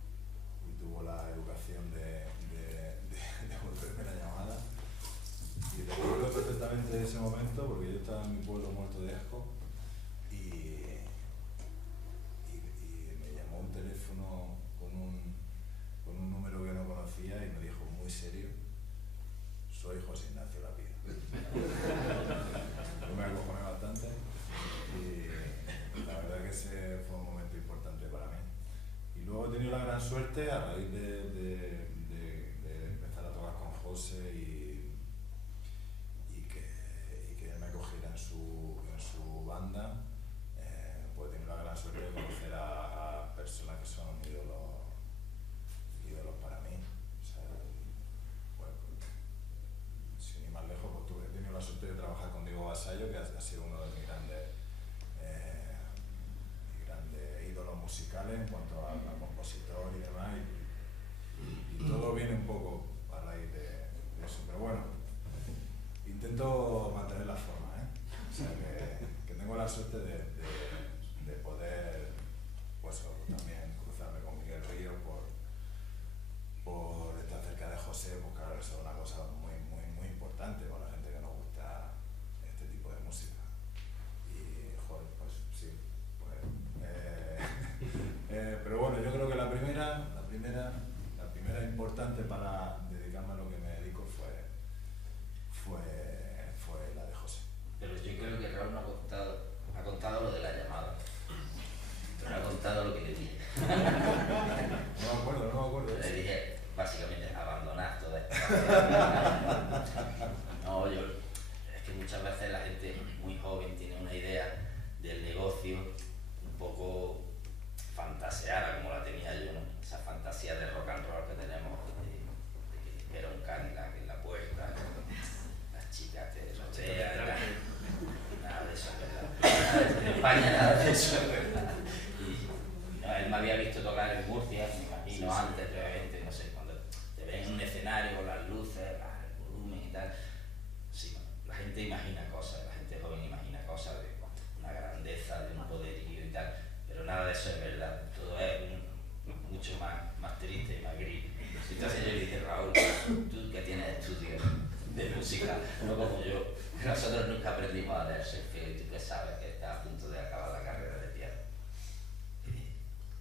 la educación de devolverme la llamada. Y recuerdo perfectamente ese momento porque yo estaba en mi pueblo muerto de asco y me llamó un teléfono con un número que no conocía y me dijo muy serio: soy José Ignacio Lapido. Yo me acojoné bastante y la verdad que ese fue un momento importante para mí. Y luego he tenido la gran suerte, a raíz de empezar a tocar con José y que él me acogiera en su banda, pues he tenido la gran suerte de conocer a personas que son ídolos para mí. O sea, pues, sin ir más lejos, pues he tenido la suerte de trabajar con Diego Vasallo, que ha sido uno de mis grandes ídolos musicales en cuanto a compositor y demás, y todo viene un poco a raíz de eso, pero bueno, intento mantener la forma, o sea que tengo la suerte de poder, pues también cruzarme con Miguel Ríos por estar cerca de José, pues claro, eso es una cosa muy, muy, muy importante para la gente que nos gusta este tipo de música. Y joder, pues sí, pues, pero bueno, yo creo que la primera importante para dedicarme a lo que me dedico fue la de José. Pero yo creo que Raúl no ha contado lo de la llamada, pero no ha contado lo que le dije. No me acuerdo. Le dije, básicamente, abandonad toda esta. No, es que muchas veces la gente muy joven tiene una idea del negocio un poco fantaseada, como la tenía yo, ¿no? Esa fantasía de rock and roll que tenemos, de que era un Cadillac en la puerta, las chicas te rodean, nada de eso es verdad. En España nada de eso es verdad. Y no, él me había visto tocar en Murcia, me imagino, antes, previamente, no sé, cuando te ven en un escenario con las luces, el volumen y tal. Sí, la gente imagina cosas, la gente joven imagina cosas de una grandeza, de un poderío y tal, pero nada de eso es verdad. Todo es mucho más triste y más gris. Entonces yo le dije, Raúl, tú que tienes estudios de música, no como yo, nosotros nunca aprendimos a leer Shakespeare y tú que sabes que estás a punto de acabar la carrera de piano.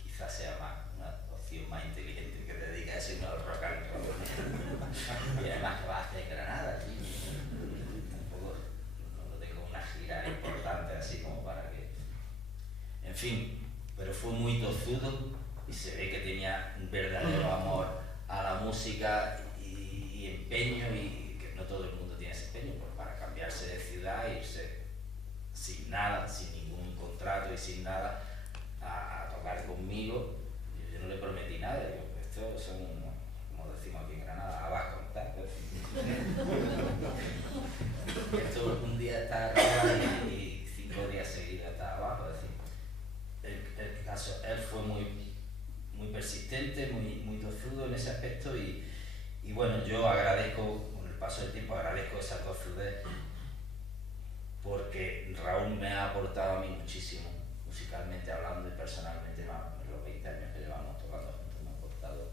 Quizás sea una opción más inteligente que te dediques a eso y no al rock and roll. Y además que vas a hacer Granada, tío. Tampoco no tengo una gira importante así como para que... En fin, pero fue muy tozudo y se ve que tenía un verdadero amor a la música y empeño, y que no todo el mundo tiene ese empeño, pues para cambiarse de ciudad e irse sin nada, sin ningún contrato y sin nada a tocar conmigo. Yo no le prometí nada, digo, estos son, como decimos aquí en Granada, habas contar. Esto un día está arriba y 5 días seguidos está abajo. Es decir, el caso, él fue muy persistente, muy tozudo en ese aspecto y bueno, yo agradezco, con el paso del tiempo agradezco esa tozudez, porque Raúl me ha aportado a mí muchísimo, musicalmente hablando y personalmente, en los 20 años que llevamos tocando juntos, me ha aportado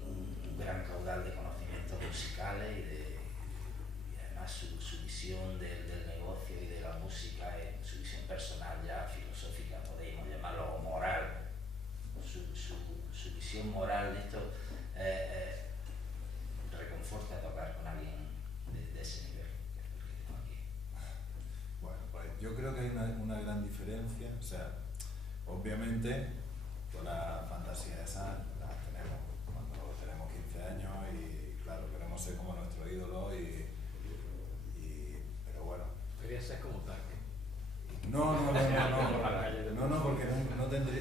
un gran caudal de conocimientos musicales y además su visión del negocio y de la música, su visión personal ya filosófica, podemos llamarlo, o moral, su visión moral de esto reconforta tocar con alguien de ese nivel, que es el que tengo aquí. Bueno, pues yo creo que hay una gran diferencia, o sea, obviamente todas las fantasías esas las tenemos cuando tenemos 15 años y claro, queremos ser como nuestro ídolo pero bueno. Quería ser como Tark. No, porque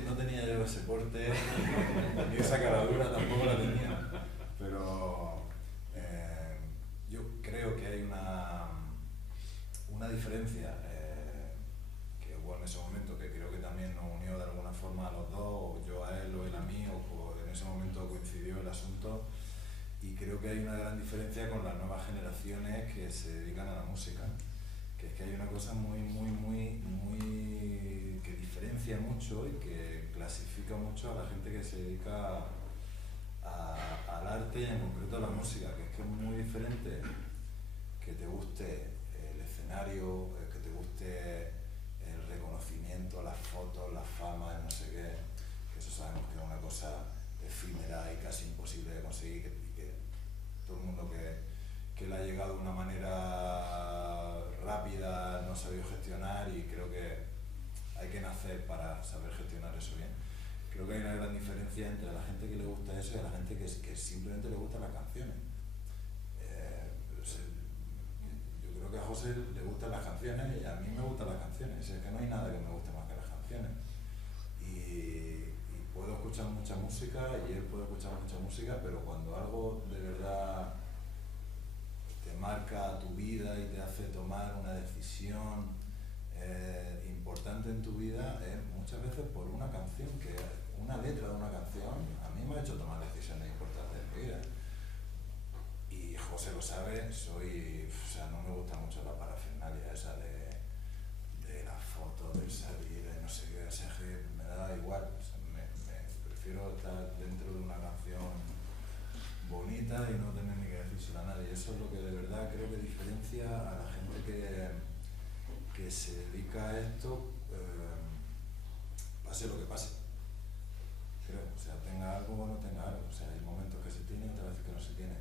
no tenía yo ese porte, ni esa caradura tampoco la tenía, pero yo creo que hay una diferencia que hubo en ese momento, que creo que también nos unió de alguna forma a los dos, o yo a él o él a mí, o en ese momento coincidió el asunto, y creo que hay una gran diferencia con las nuevas generaciones que se dedican a la música, que es que hay una cosa muy que diferencia mucho y que clasifica mucho a la gente que se dedica al arte y en concreto a la música, que es que es muy diferente que te guste el escenario, que te guste el reconocimiento, las fotos, la fama, no sé qué, que eso sabemos que es una cosa efímera y casi imposible de conseguir, y que todo el mundo que le ha llegado de una manera rápida no ha sabido gestionar, y creo que hay que nacer para saber gestionar eso bien. Creo que hay una gran diferencia entre la gente que le gusta eso y la gente que simplemente le gustan las canciones. Yo creo que a José le gustan las canciones y a mí me gustan las canciones. Es que no hay nada que me guste más que las canciones. Y puedo escuchar mucha música y él puede escuchar mucha música, pero cuando algo de verdad te marca tu vida y te hace tomar una decisión importante en tu vida, es muchas veces por una canción, que una letra de una canción a mí me ha hecho tomar decisiones importantes en mi vida. Y José lo sabe, no me gusta mucho la parafernalia esa de las fotos, del salir, de no sé qué, o sea, que me da igual, o sea, prefiero estar dentro de una canción bonita y no tener ni que decírselo a nadie. Eso es lo que de verdad creo que diferencia a la gente que se dedica a esto, pase lo que pase. Creo, o sea, tenga algo o no tenga algo. O sea, hay momentos que se tiene y otras veces que no se tiene.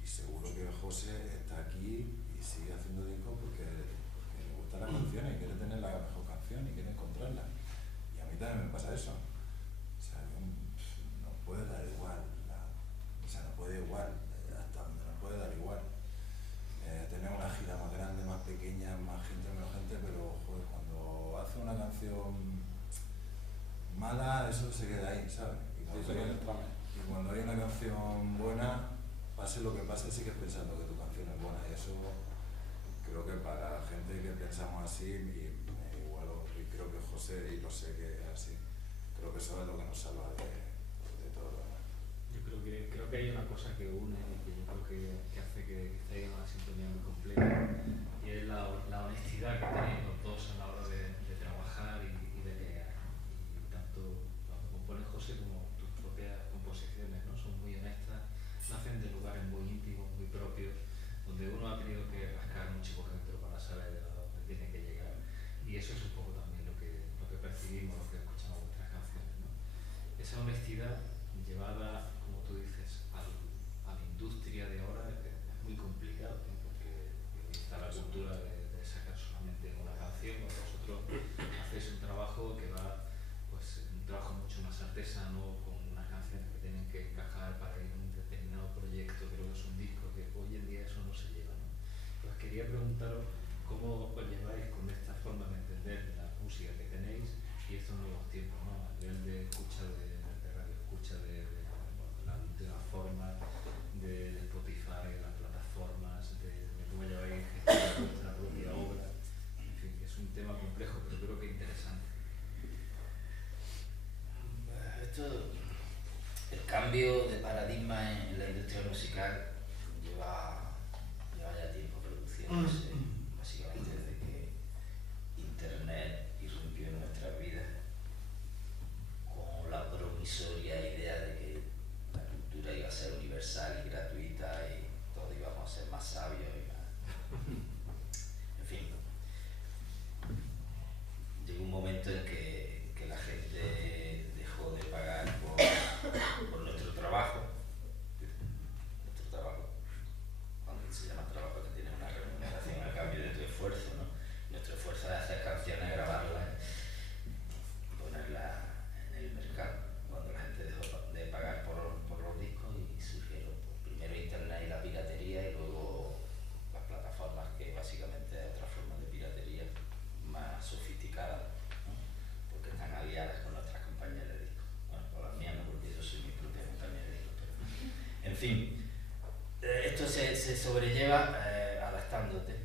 Y seguro que José está aquí y sigue haciendo discos porque le gustan las canciones y quiere tener la mejor canción y quiere encontrarla. Y a mí también me pasa eso. O sea, no puede dar igual. No puede igual, hasta donde nos puede dar igual. Tener una gira más grande, más pequeña, más gente, menos gente, pero joder, cuando hace una canción mala, eso se queda ahí, ¿sabes? Y cuando hay una canción buena, pase lo que pase, sigues pensando que tu canción es buena. Y eso creo que para la gente que pensamos así, y creo que José, y lo sé que es así, creo que eso es lo que nos salva de todo lo demás. Yo creo que hay una cosa que une y que yo creo que hace que esté en una sintonía muy completa, y es la honestidad que tenéis los dos a la hora de trabajar y de crear. Y tanto cuando compones José como tus propias composiciones, ¿no? Son muy honestas, nacen de lugares muy íntimos, muy propios, donde uno ha tenido que rascar mucho por dentro para saber de dónde tiene que llegar. Y eso es un poco también lo que percibimos, lo que escuchamos vuestras canciones, ¿no? Esa honestidad llevada, como tú dices, a la industria de ahora es muy complicado, ¿no? Porque está la cultura de sacar solamente una canción. Vosotros hacéis un trabajo que va, pues, un trabajo mucho más artesano, con unas canciones que tienen que encajar para ir a un determinado proyecto. Creo que es un disco que hoy en día eso no se lleva, ¿no? Pues quería preguntaros cómo os lleváis con esta forma de entender la música que tenéis y estos nuevos tiempos, ¿no? A nivel de escucha de radio, escucha de las últimas formas de Spotify, de las plataformas, de cómo lleváis gestionando vuestra propia obra. En fin, que es un tema complejo, pero creo que interesante. El cambio de paradigma en la industria musical lleva ya tiempo produciéndose, básicamente desde que Internet irrumpió en nuestras vidas con la promisoria idea de que la cultura iba a ser universal y gratuita y todos íbamos a ser más sabios y más... En fin, llegó un momento en que la gente dejó de pagar por nuestro trabajo, cuando se llama trabajo que tiene una remuneración a fin, esto se sobrelleva adaptándote,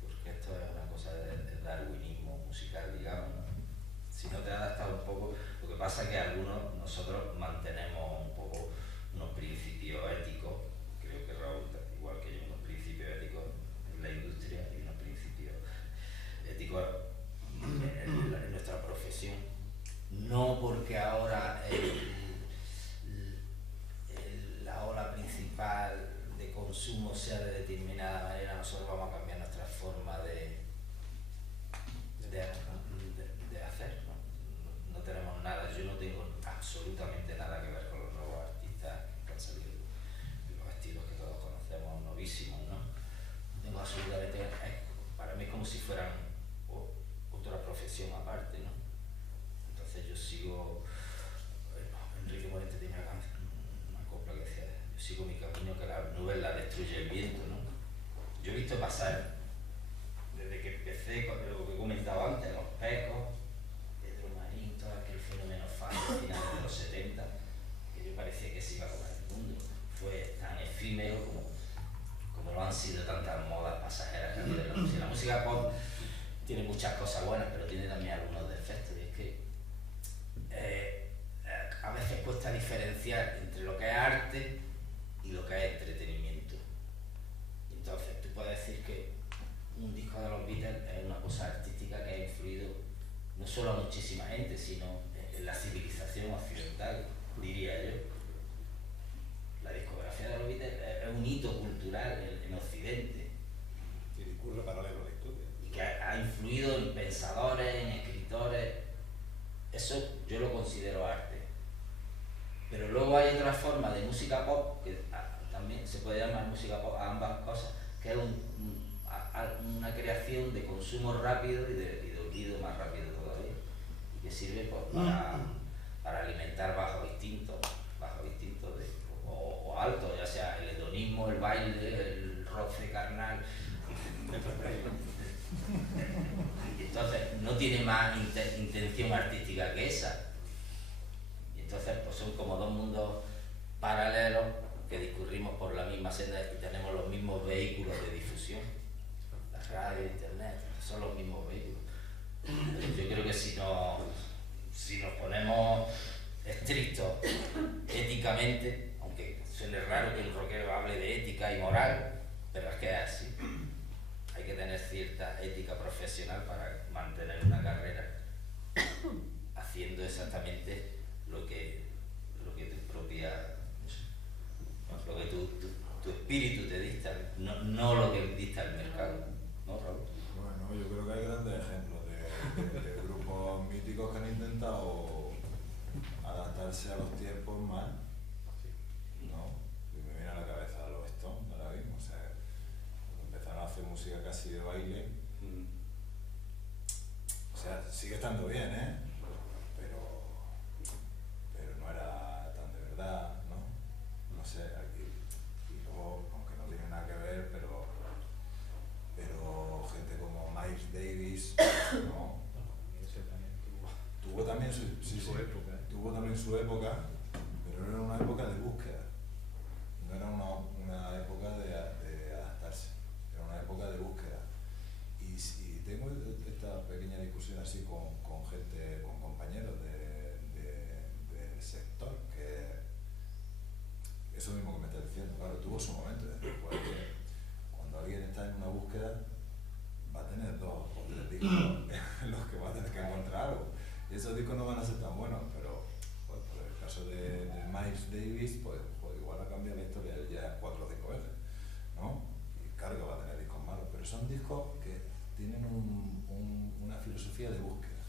porque esto es una cosa del darwinismo musical, digamos, ¿no? Si no te adaptas un poco, lo que pasa es que nosotros mantenemos un poco unos principios éticos, creo que Raúl, igual que yo, unos principios éticos en la industria y unos principios éticos en nuestra profesión. No porque ahora la ola principal de consumo sea de determinada manera, nosotros vamos a cambiar nuestra forma de hacer, ¿no? No tenemos nada, yo no tengo absolutamente nada que ver con los nuevos artistas que han salido, los estilos que todos conocemos, novísimos, ¿no? Tengo absolutamente, para mí es como si fueran otra profesión aparte, ¿no? Entonces yo sigo, Enrique Morente tiene una copla que decía, yo sigo mi camino que las nubes la destruye el viento, ¿no? Yo he visto pasar, desde que empecé con lo que he comentado antes, los Pecos, Pedro Marín, todo aquel fenómeno fan de finales de los 70, que yo parecía que se iba a comer el mundo. Fue tan efímero como lo han sido tantas modas pasajeras que ha habido en la música. La música pop tiene muchas cosas buenas, pero tiene también algunos defectos, y es que a veces cuesta diferenciar entre lo que es arte y lo que es entretenimiento. Entonces tú puedes decir que un disco de los Beatles es una cosa artística que ha influido no solo a muchísima gente, sino en la civilización occidental, diría yo. La discografía de los Beatles es un hito cultural en Occidente. Y discurre paralelo a la historia. Y que ha influido en pensadores, en escritores. Eso yo lo considero arte. Pero luego hay otra forma de música pop, que también se puede llamar música pop a ambas cosas, que es una creación de consumo rápido y de olvido más rápido todavía, y que sirve pues, para alimentar bajos instintos o altos, ya sea el hedonismo, el baile, el roce carnal. Entonces no tiene más intención artística que esa. Y entonces pues, son como dos mundos paralelos que discurrimos por la misma senda y tenemos los mismos vehículos de difusión. La radio, internet, son los mismos vehículos. Yo creo que si nos ponemos estrictos éticamente, aunque suene raro que el rockero hable de ética y moral, pero es que es así. Hay que tener cierta ética profesional para mantener una carrera haciendo exactamente lo que tu propia, lo que tu espíritu te dicta, no lo que dicta el mercado, ¿no, Raúl? Bueno, yo creo que hay grandes ejemplos de grupos míticos que han intentado adaptarse a los tiempos mal, ¿no? Y me viene a la cabeza los Stones ahora mismo, o sea, empezaron a hacer música casi de baile, o sea, sigue estando bien, ¿eh? Pero no era tan de verdad, ¿no? No sé, aquí, y luego, aunque no tiene nada que ver, pero gente como Miles Davis, ¿no? Tuvo también tuvo también su época, pero era una época de búsqueda, no era una época de adaptarse, era una época de búsqueda. Y tengo esta pequeña discusión así con gente, con compañeros del sector, que eso mismo que me está diciendo, claro, tuvo su momento, es decir, cuando alguien está en una búsqueda va a tener 2 o 3 discos en los que va a tener que encontrar algo, y esos discos no van a ser tan buenos, pero pues, por el caso de Miles Davis, pues igual ha cambiado la historia ya 4 o 5 veces, ¿no? Y claro que va a tener discos malos, pero son discos que tienen una filosofía de búsqueda,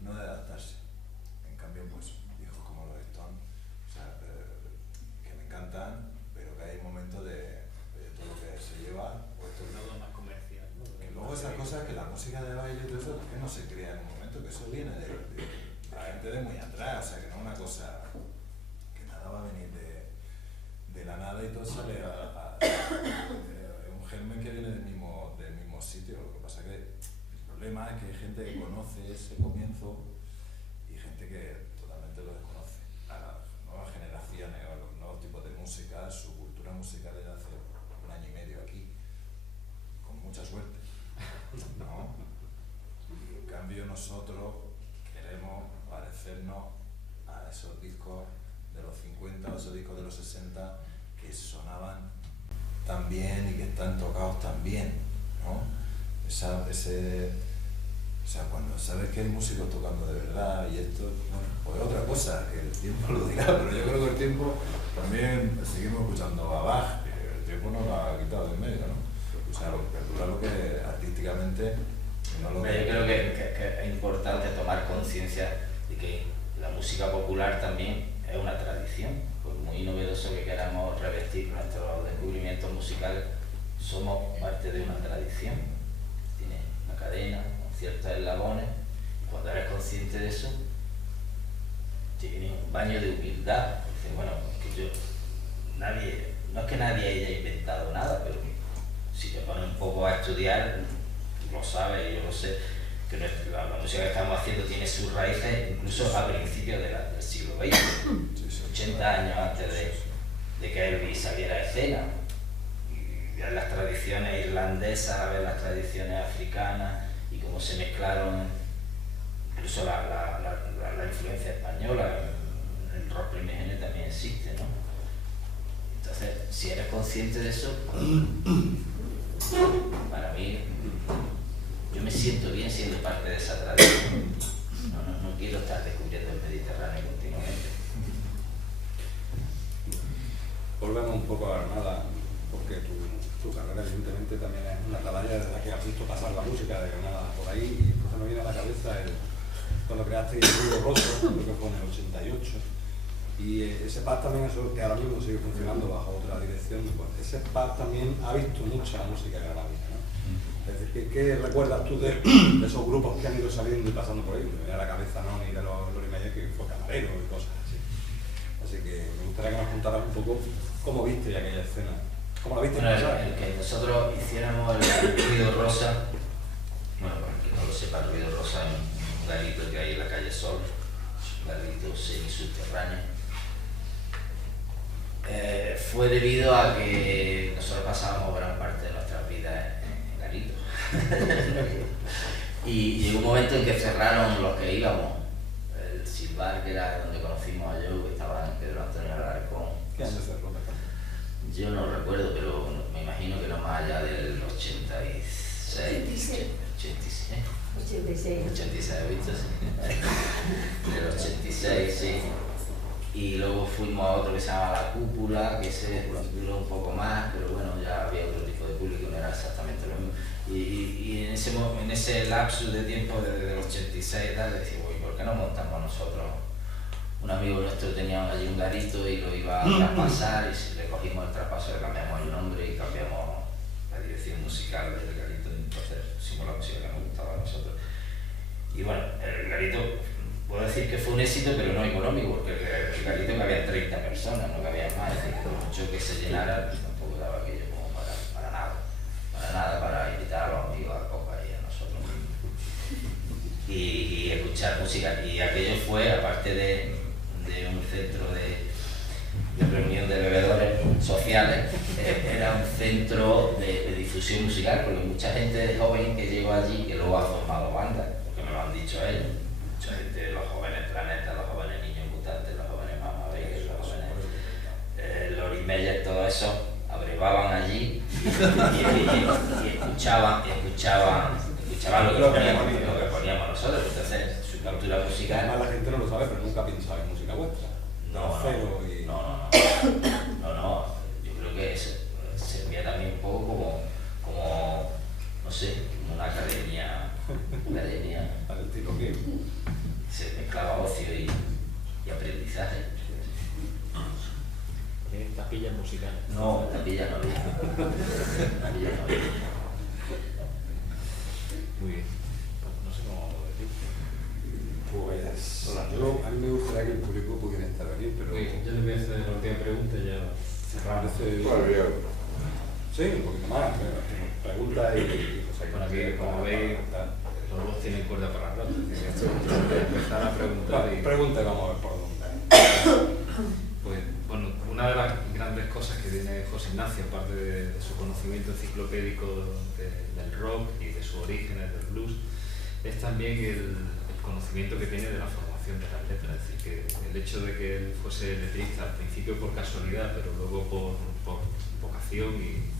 no de adaptarse. En cambio, pues discos como los Stones, o sea, que me encantan, pero que hay momentos de todo lo que se lleva, pues Todo más comercial, ¿no? que luego esas cosas, que la música de baile y todo eso, que no se crea en un momento, que eso viene de la gente de muy atrás, o sea, que no es una cosa que nada va a venir de la nada y todo sale un germen que viene del mismo sitio. Lo que pasa es que el problema es que hay gente que conoce ese comienzo y gente que totalmente lo desconoce. A las nuevas generaciones o a los nuevos tipos los 60 que sonaban tan bien y que están tocados tan bien, ¿no? O sea, cuando sabes que hay músicos tocando de verdad y esto, bueno, pues otra cosa, que el tiempo lo dirá, pero yo creo que el tiempo también seguimos escuchando a Bach, que el tiempo nos lo ha quitado de en medio, ¿no? O sea, perdura lo que artísticamente no lo Yo creo que es importante tomar conciencia de que la música popular también es una tradición. Por muy novedoso que queramos revestir nuestros descubrimientos musicales, somos parte de una tradición. Tiene una cadena, ciertos eslabones, y cuando eres consciente de eso, tiene un baño de humildad. Dice, bueno, que no es que nadie haya inventado nada, pero si te pones un poco a estudiar, lo sabes, yo lo sé, que la música que estamos haciendo tiene sus raíces incluso a principios del siglo XX, 80 años antes de que Elvis saliera a escena. Y ver las tradiciones irlandesas, ver las tradiciones africanas y cómo se mezclaron, incluso la influencia española, el rock primigene también existe, ¿no? Entonces, si eres consciente de eso, para mí, yo me siento bien siendo parte de esa tradición. No quiero estar descubriendo el Mediterráneo continuamente. Volvemos un poco a Granada, porque tu carrera evidentemente también es una atalaya desde la que has visto pasar la música de Granada por ahí, y entonces me viene a la cabeza cuando creaste el Ruido Rosso, creo que fue en el 88, y ese pub también, eso que ahora mismo sigue funcionando bajo otra dirección, pues ese pub también ha visto mucha música granadina, ¿no? Es decir, ¿qué recuerdas tú de esos grupos que han ido saliendo y pasando por ahí? Me viene a la cabeza, ¿no? Ni de los Lorimeyer, que fue camarero y cosas así. Así que me gustaría que nos contaras un poco cómo viste aquella escena. ¿Cómo la viste? Bueno, el que nosotros hiciéramos el Ruido Rosa, bueno, para quien no lo sepa, el Ruido Rosa es un garito que hay en la calle Sol, un garito semisubterráneo. Fue debido a que nosotros pasábamos gran parte de nuestras vidas en garitos. Y llegó un momento en que cerraron los que íbamos. El Silvar, que era donde conocimos a Joe, que estaba en Pedro Antonio Alarcón. ¿Qué año cerró? Yo no recuerdo, pero me imagino que no más allá del 86. 86, ¿viste? Sí. Del 86, sí. Y luego fuimos a otro que se llama La Cúpula, que ese duró un poco más, pero bueno, ya había otro tipo de público, no era exactamente lo mismo. Y en ese lapsus de tiempo, desde el 86 y tal, le decía, uy, ¿por qué no montamos nosotros? Un amigo nuestro tenía allí un garito y lo iba a traspasar, y si le cogimos el traspaso, le cambiamos el nombre y cambiamos la dirección musical del garito, entonces pusimos la música que nos gustaba a nosotros. Y bueno, el garito, puedo decir que fue un éxito, pero no económico, porque el garito que había 30 personas, no cabía más, es decir, por mucho que se llenara, pues tampoco daba aquello como para nada, para invitar a los amigos a copa y a nosotros mismos. Y escuchar música, y aquello fue, aparte de un centro de reunión de bebedores sociales, era un centro de difusión musical, porque mucha gente joven que llegó allí, que luego ha formado bandas, porque me lo han dicho ellos, mucha gente, los jóvenes Planetas, los jóvenes Niños Mutantes, los jóvenes Mama Baker, los jóvenes Lorimeyer, todo eso, abrevaban allí y escuchaban lo que poníamos nosotros. Entonces, su cultura musical. Además, la gente no lo sabe, pero nunca piensa en música vuestra. No. Yo creo que eso servía también un poco como no sé, como una academia. Al estilo que Se mezclaba ocio y aprendizaje. Capillas musicales. No, capilla no había. Muy bien. No sé cómo decir. pues a mí me gustaría que el público pudiera intervenir, pero Yo les voy a hacer la última pregunta y ya cerramos. Sí, un poquito más. Preguntas y Bueno, aquí, como veis, los dos tienen cuerda para rato. Empezar a preguntar y... Pregunta y vamos a ver por dónde. Pues, bueno, una de las grandes cosas que tiene José Ignacio, aparte de su conocimiento enciclopédico del rock y de sus orígenes del blues, es también el conocimiento que tiene de la formación formación de las letras. Es decir, que el hecho de que él fuese letrista al principio por casualidad, pero luego por vocación y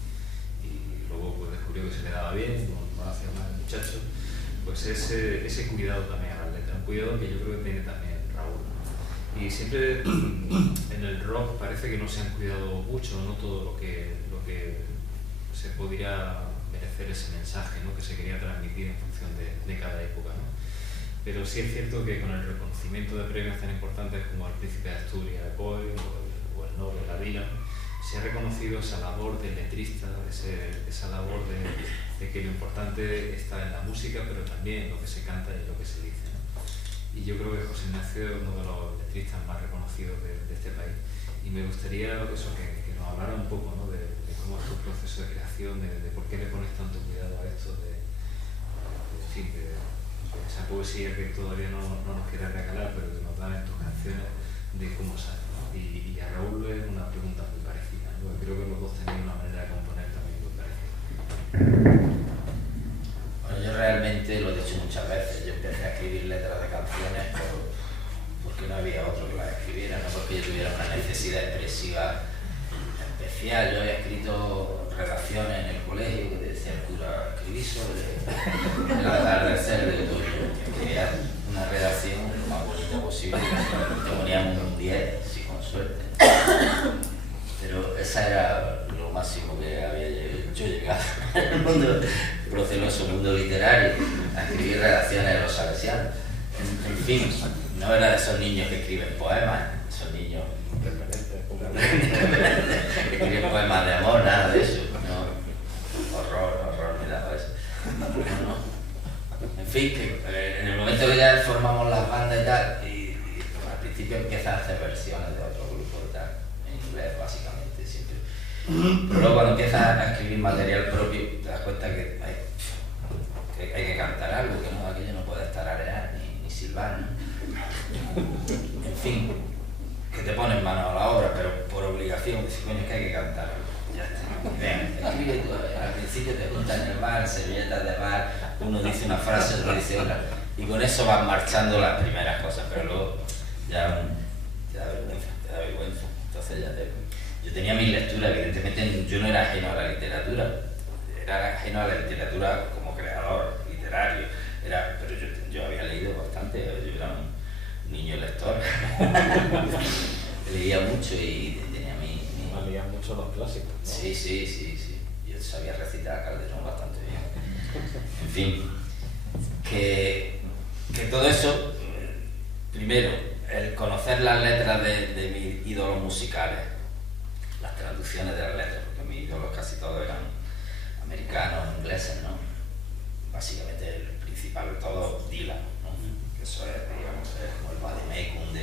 luego pues descubrió que se le daba bien, como hacía más el muchacho, pues ese cuidado también a las letras, un cuidado que yo creo que tiene también Raúl. Y siempre en el rock parece que no se han cuidado mucho, no todo lo que se podría merecer ese mensaje, ¿no?, que se quería transmitir en función de cada época, ¿no? Pero sí es cierto que con el reconocimiento de premios tan importantes como el Príncipe de Asturias, el Boeing o el Nobel, la Dylan, se ha reconocido esa labor del letrista, esa labor de que lo importante está en la música, pero también en lo que se canta y en lo que se dice, ¿no? Y yo creo que José Ignacio es uno de los letristas más reconocidos de este país. Y me gustaría eso, que nos hablara un poco, ¿no?, de cómo es tu proceso de creación, de por qué le pones tanto cuidado a esto, de esa poesía que todavía no nos quieras regalar, pero que nos dan en tus canciones, de cómo sale, ¿no? Y a Raúl es una pregunta muy parecida, ¿no? Creo que los dos tenéis una manera de componer también muy parecida. Bueno, yo realmente, lo he dicho muchas veces, yo empecé a escribir letras de canciones porque no había otro que las escribiera, no porque yo tuviera una necesidad expresiva especial. Yo había escrito redacciones en el colegio que decía el cura, escribí sobre el atardecer de otoño. Escribía una redacción lo más bonita posible, te poníamos un 10, sí, con suerte. Pero esa era lo máximo que había yo llegado en el mundo proceloso, mundo literario, a escribir redacciones de los salesianos. En fin, no era de esos niños que escriben poemas, esos niños que escriben poemas de amor, nada de eso. No, horror me daba eso. No. En fin, que en el momento que ya formamos las bandas y tal, y al principio empiezas a hacer versiones de otro grupo y tal, en inglés básicamente siempre. Pero luego cuando empiezas a escribir material propio, te das cuenta que hay que cantar algo, que no, aquello no puede estar arear ni silbar, ¿no? En fin, que te pones mano a la obra, pero por obligación, dices, coño, es que hay que cantar. Ya está. Ven, escribe tú, al principio te juntas en el bar, servilletas de bar, uno dice una frase, otro dice otra, y con eso van marchando las primeras cosas, pero luego ya te da vergüenza. Entonces yo tenía mis lecturas, evidentemente yo no era ajeno a la literatura, era ajeno a la literatura como creador literario, pero yo había leído bastante, yo era un niño lector, leía mucho y tenía mi... Leía mucho los clásicos, ¿no? Sí, yo sabía recitar a Calderón bastante bien. En fin, que todo eso, primero, el conocer las letras de mis ídolos musicales, las traducciones de las letras, porque mis ídolos casi todos eran americanos, ingleses, ¿no? Básicamente el principal de todos, Dylan, ¿no? Eso es, digamos, es como el vademecum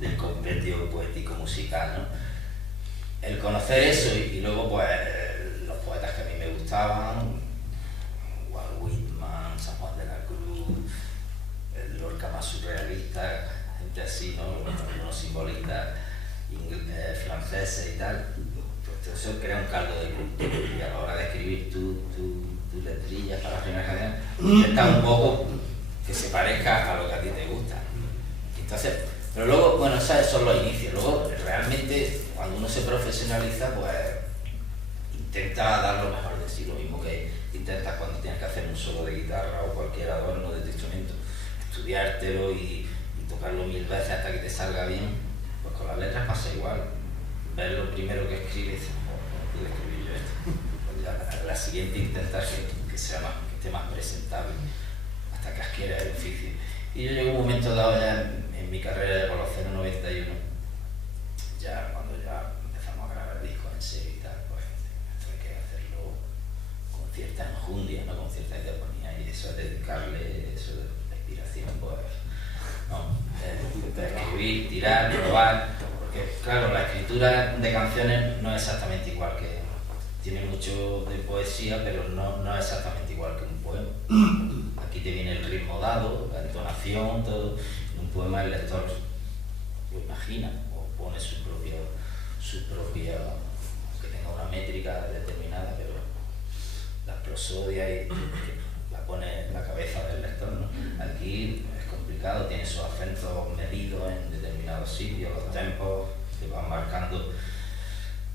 del compendio poético musical, ¿no? El conocer eso y luego pues los poetas que a mí me gustaban, Walt Whitman, San Juan de la Cruz, el Lorca más surrealista, gente así, ¿no? Unos simbolistas franceses y tal, pues eso crea un caldo de cultura y a la hora de escribir tus letrillas para las primeras canciones, intenta un poco que se parezca a lo que a ti te gusta. Entonces, pero luego, bueno, esos son los inicios. Luego, realmente, cuando uno se profesionaliza, pues intenta dar lo mejor de sí, lo mismo que intentas cuando tienes que hacer un solo de guitarra o cualquier adorno de tu instrumento, estudiártelo y tocarlo 1000 veces hasta que te salga bien. Pues con las letras pasa igual. Ver lo primero que escribes y dices, ¿cómo pude escribir yo esto? Pues ya, la siguiente intentas que esté más presentable hasta que adquiera el oficio. Y yo llegué a un momento dado ya en mi carrera de por los 091, ya cuando ya empezamos a grabar discos en serio y tal, pues esto hay que hacerlo con cierta enjundia, ¿no? Con cierta ideoponía, y eso es dedicarle, eso de inspiración, pues, no, escribir, tirar, probar, porque claro, la escritura de canciones no es exactamente igual que, tiene mucho de poesía, pero no es exactamente igual que un poema. Aquí te viene el ritmo dado, la entonación, todo. En un poema el lector lo imagina o pone su propia, que tenga una métrica determinada, pero la prosodia y la pone en la cabeza del lector, ¿no? Aquí es complicado, tiene sus acentos medidos en determinados sitios, los tempos que van marcando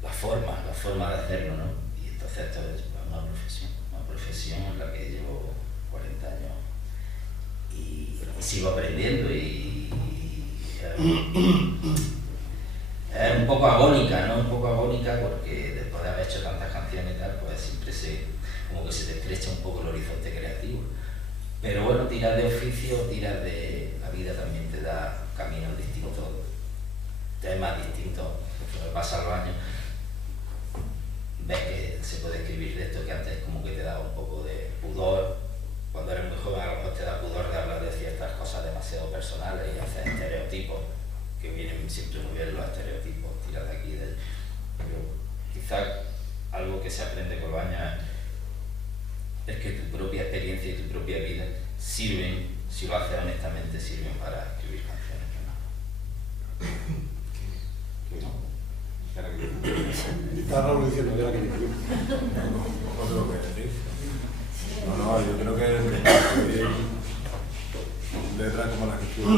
la forma de hacerlo, ¿no? Y entonces esto es una profesión en la que llevo 40 años y sigo aprendiendo y es un poco agónica, ¿no? Un poco agónica porque después de haber hecho tantas canciones y tal, pues siempre como que se te estrecha un poco el horizonte creativo. Pero bueno, tirar de oficio, tirar de la vida también te da caminos distintos, temas distintos, conforme pasan los años, ves que se puede escribir de esto que antes como que te daba un poco de pudor. Cuando eres muy joven a lo mejor te da pudor de hablar de ciertas cosas demasiado personales y hacer estereotipos, que vienen siempre muy bien los estereotipos, tirar de aquí y de allí. Pero quizás algo que se aprende con los años es que tu propia experiencia y tu propia vida sirven, si lo haces honestamente, sirven para escribir canciones, ¿no? Está Raúl diciendo, ya que digo. No tengo que decir. No, yo creo que letras como las que escribo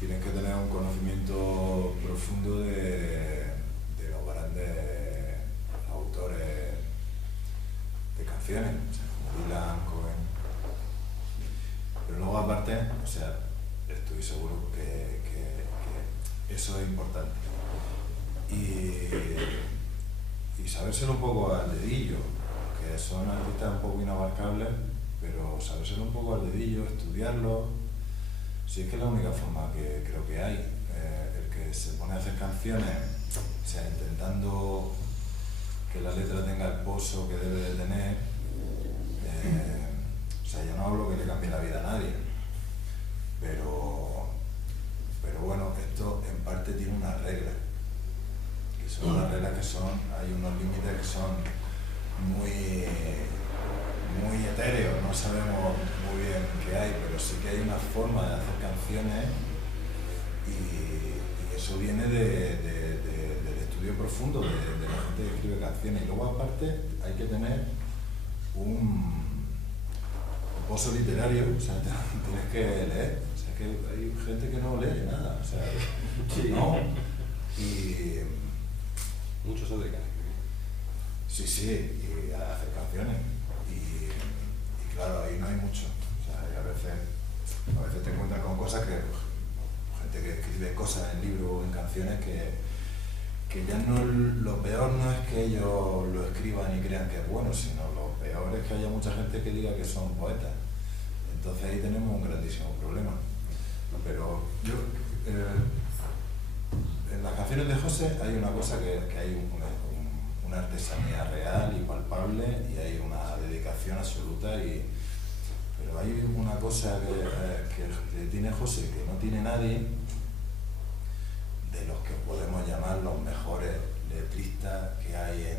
tienes que tener un conocimiento profundo de los grandes autores de canciones, o sea, como Dylan, Cohen. Pero luego aparte, o sea, estoy seguro que eso es importante. Y sabérselo un poco al dedillo, que son artistas un poco inabarcables, pero sabérselo un poco al dedillo, estudiarlo, si es que es la única forma que creo que hay. El que se pone a hacer canciones, o sea, intentando que la letra tenga el pozo que debe de tener, o sea, yo no hablo que le cambie la vida a nadie, pero bueno, esto en parte tiene unas reglas, que son unas reglas que hay unos límites que son muy etéreos, no sabemos muy bien qué hay, pero sí que hay una forma de hacer canciones y eso viene del estudio profundo de la gente que escribe canciones. Y luego aparte hay que tener un pozo literario, o sea, tienes que leer, o sea, que hay gente que no lee nada, o sea, Sí. ¿no? Y Muchos se dedican. sí, y a hacer canciones. Y claro, ahí no hay mucho. O sea, y a veces te encuentras con cosas que, gente que escribe cosas en libros o en canciones que ya no, lo peor no es que ellos lo escriban y crean que es bueno, sino lo peor es que haya mucha gente que diga que son poetas. Entonces ahí tenemos un grandísimo problema. Pero yo, en las canciones de José hay una cosa que hay una artesanía real y palpable y hay una dedicación absoluta, pero hay una cosa que tiene José que no tiene nadie, de los que podemos llamar los mejores letristas que hay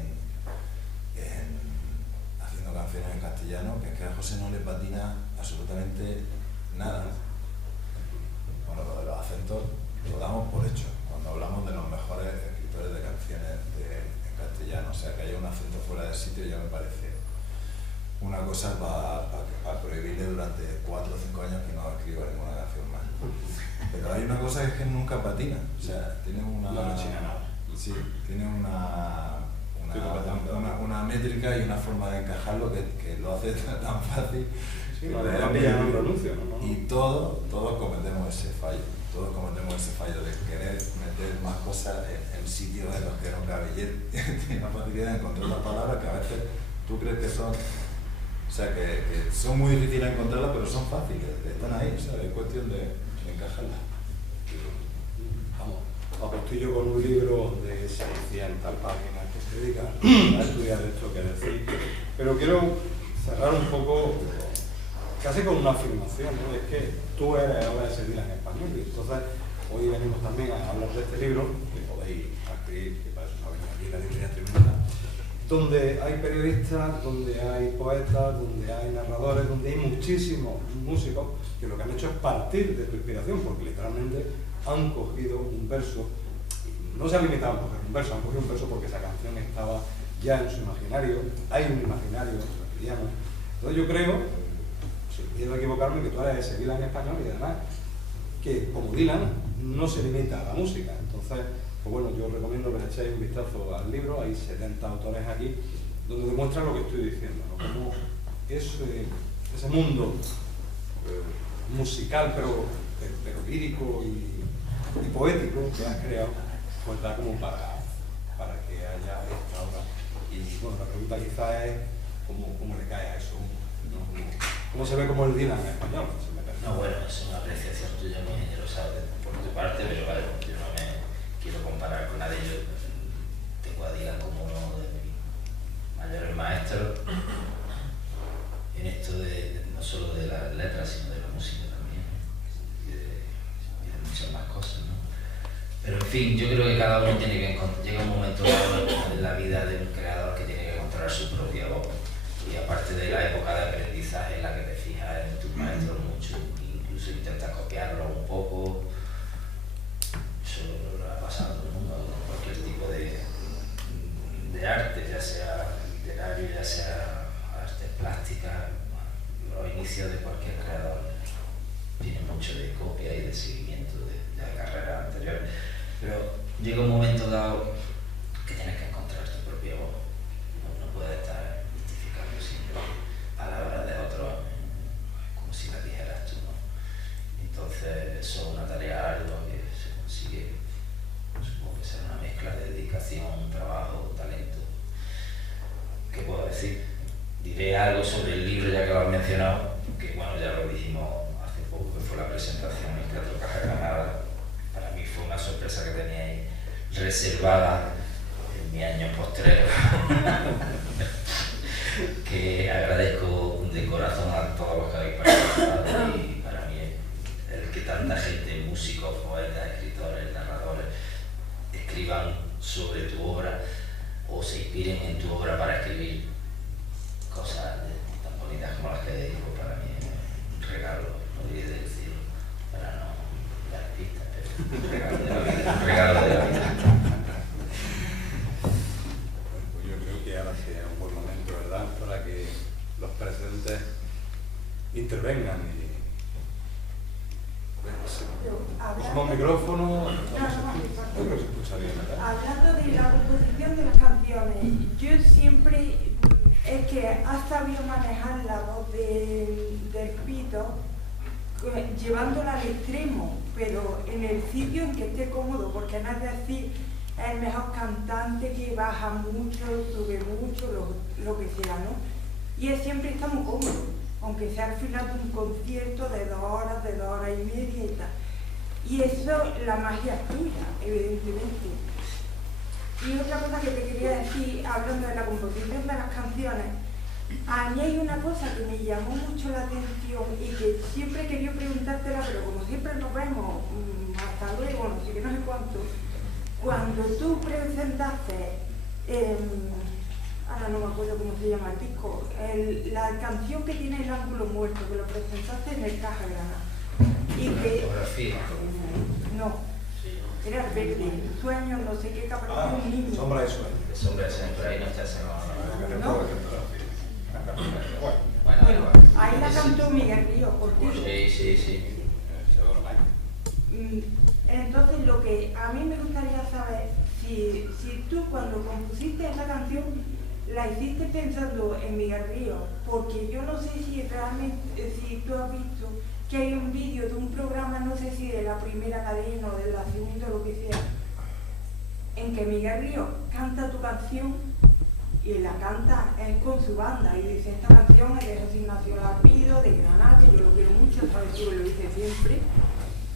haciendo canciones en castellano, que es que a José no le patina absolutamente nada. Bueno, lo de los acentos lo damos por hecho cuando hablamos de los mejores escritores de canciones en castellano, o sea, que haya un acento fuera del sitio ya me parece una cosa para prohibirle durante 4 o 5 años que no escriba ninguna canción más. Pero hay una cosa que es que nunca patina, o sea, tiene una... No rechina nada. Sí, tiene una métrica y una forma de encajarlo que lo hace tan fácil. Sí, no un pronuncio, ¿no? Y todos cometemos ese fallo. Todos cometemos ese fallo de querer meter más cosas en sitios en los que no cabe. Y tiene una facilidad de encontrar las palabras que a veces tú crees que son... O sea, que son muy difíciles de encontrarlas, pero son fáciles, están ahí, ¿sabes? Es cuestión de encajarlas. Vamos, apostillo con un libro de 600 páginas que se dedica a estudiar esto que decir. Pero quiero cerrar un poco, casi con una afirmación, ¿no? Es que tú eres ahora ese Dylan en español, y entonces hoy venimos también a hablar de este libro, que podéis adquirir, que para eso no vengo aquí, la librería Tribuna, donde hay periodistas, donde hay poetas, donde hay narradores, donde hay muchísimos músicos que lo que han hecho es partir de tu inspiración, porque literalmente han cogido un verso, no se ha limitado a coger un verso, han cogido un verso porque esa canción estaba ya en su imaginario, hay un imaginario, Entonces yo creo, sin miedo a equivocarme, que tú eres ese Dylan español y además que como Dylan no se limita a la música. Entonces, pues bueno, yo recomiendo que le echéis un vistazo al libro, hay 70 autores aquí, donde demuestran lo que estoy diciendo, ¿no? Como ese mundo musical, pero lírico y poético que has creado, pues da como para que haya esta obra. Y bueno, la pregunta quizá es cómo le cae a eso, ¿no? ¿Cómo se ve como el Dylan en español? No, bueno, es una apreciación tuya muy generosa por tu parte, pero vale, yo no me quiero comparar con nadie. Yo tengo a Dylan como uno de mis mayores maestros en esto no solo de las letras, sino de la música también, y de muchas más cosas, ¿no? Pero en fin, yo creo que cada uno tiene que encontrar, llega un momento en la vida de un creador que tiene que encontrar su propia voz. Y aparte de la época de aprendizaje en la que te fijas en tus maestros mucho, incluso intentas copiarlo un poco, eso lo ha pasado a todo el mundo, cualquier tipo de arte, ya sea literario, ya sea artes plásticas, los inicios de cualquier creador tienen mucho de copia y de seguimiento de carreras anteriores, pero llega un momento dado que tienes que encontrar tu propia voz, no puedes estar justificando siempre palabras de otros como si las dijeras tú, ¿no? Entonces eso es una tarea ardua que se consigue, supongo que será una mezcla de dedicación, trabajo, talento. ¿Qué puedo decir? Diré algo sobre el libro ya que lo has mencionado, que bueno, ya lo dijimos hace poco, que fue la presentación en Teatro Caja Granada. Para mí fue una sorpresa que teníais reservada en mi año postrero. Que agradezco de corazón a todos los que habéis participado y para mí el que tanta gente, músicos, poetas, escritores, narradores, escriban sobre tu obra o se inspiren en tu obra para escribir cosas tan bonitas como las que digo, para mí es un regalo, no diré del cielo, para no dar pistas, pero un regalo de la vida, un regalo de la vida. Pues yo creo que ahora sí es un buen momento, ¿verdad?, para que los presentes intervengan y cogemos micrófono. Yo creo que se escucha bien, ¿verdad? Hablando de la composición de las canciones, yo siempre es que has sabido manejar la voz del pito llevándola al extremo, pero en el sitio en que esté cómodo, porque no es decir el mejor cantante que baja mucho, sube mucho, lo que sea, ¿no? Y él siempre está muy cómodo, aunque sea al final de un concierto de 2 horas, de 2 horas y media y tal. Y eso, la magia es tuya, evidentemente. Y otra cosa que te quería decir, hablando de la composición de las canciones, a mí hay una cosa que me llamó mucho la atención y que siempre he querido preguntártela, pero como siempre nos vemos, hasta luego, no sé qué, no sé cuánto, cuando tú presentaste, ahora no me acuerdo cómo se llama el disco, la canción que tiene el ángulo muerto, que lo presentaste en el Caja Granada. Y que... No, era el verde, sueño, no sé qué, capaz un niño. Sombra de sueño. Sombra de sueño, por ahí no está ese ¿No? Bueno, ahí la cantó Miguel Ríos, por ti. Sí. Entonces lo que a mí me gustaría saber, si tú cuando compusiste esa canción la hiciste pensando en Miguel Ríos, porque yo no sé si realmente, si tú has visto que hay un vídeo de un programa, no sé si de la primera cadena o de la segunda, lo que sea, en que Miguel Ríos canta tu canción y la canta él con su banda y dice: esta canción es de José Ignacio Lapido, de Granada, que yo lo quiero mucho, sabes tú que lo dice siempre.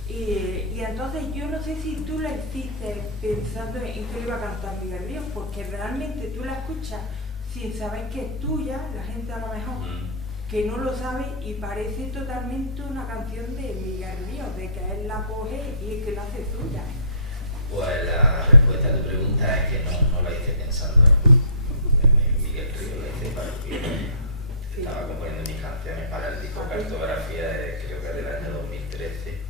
Y entonces yo no sé si tú la hiciste pensando en que le iba a cantar Miguel Ríos, porque realmente tú la escuchas sin saber que es tuya, la gente a lo mejor que no lo sabe y parece totalmente una canción de Miguel Ríos, de que él la coge y que la hace suya. Pues la respuesta a tu pregunta es que no la hice pensando en Miguel Ríos, la hice para que estaba componiendo mis canciones para el disco Cartografía, creo que del año 2013.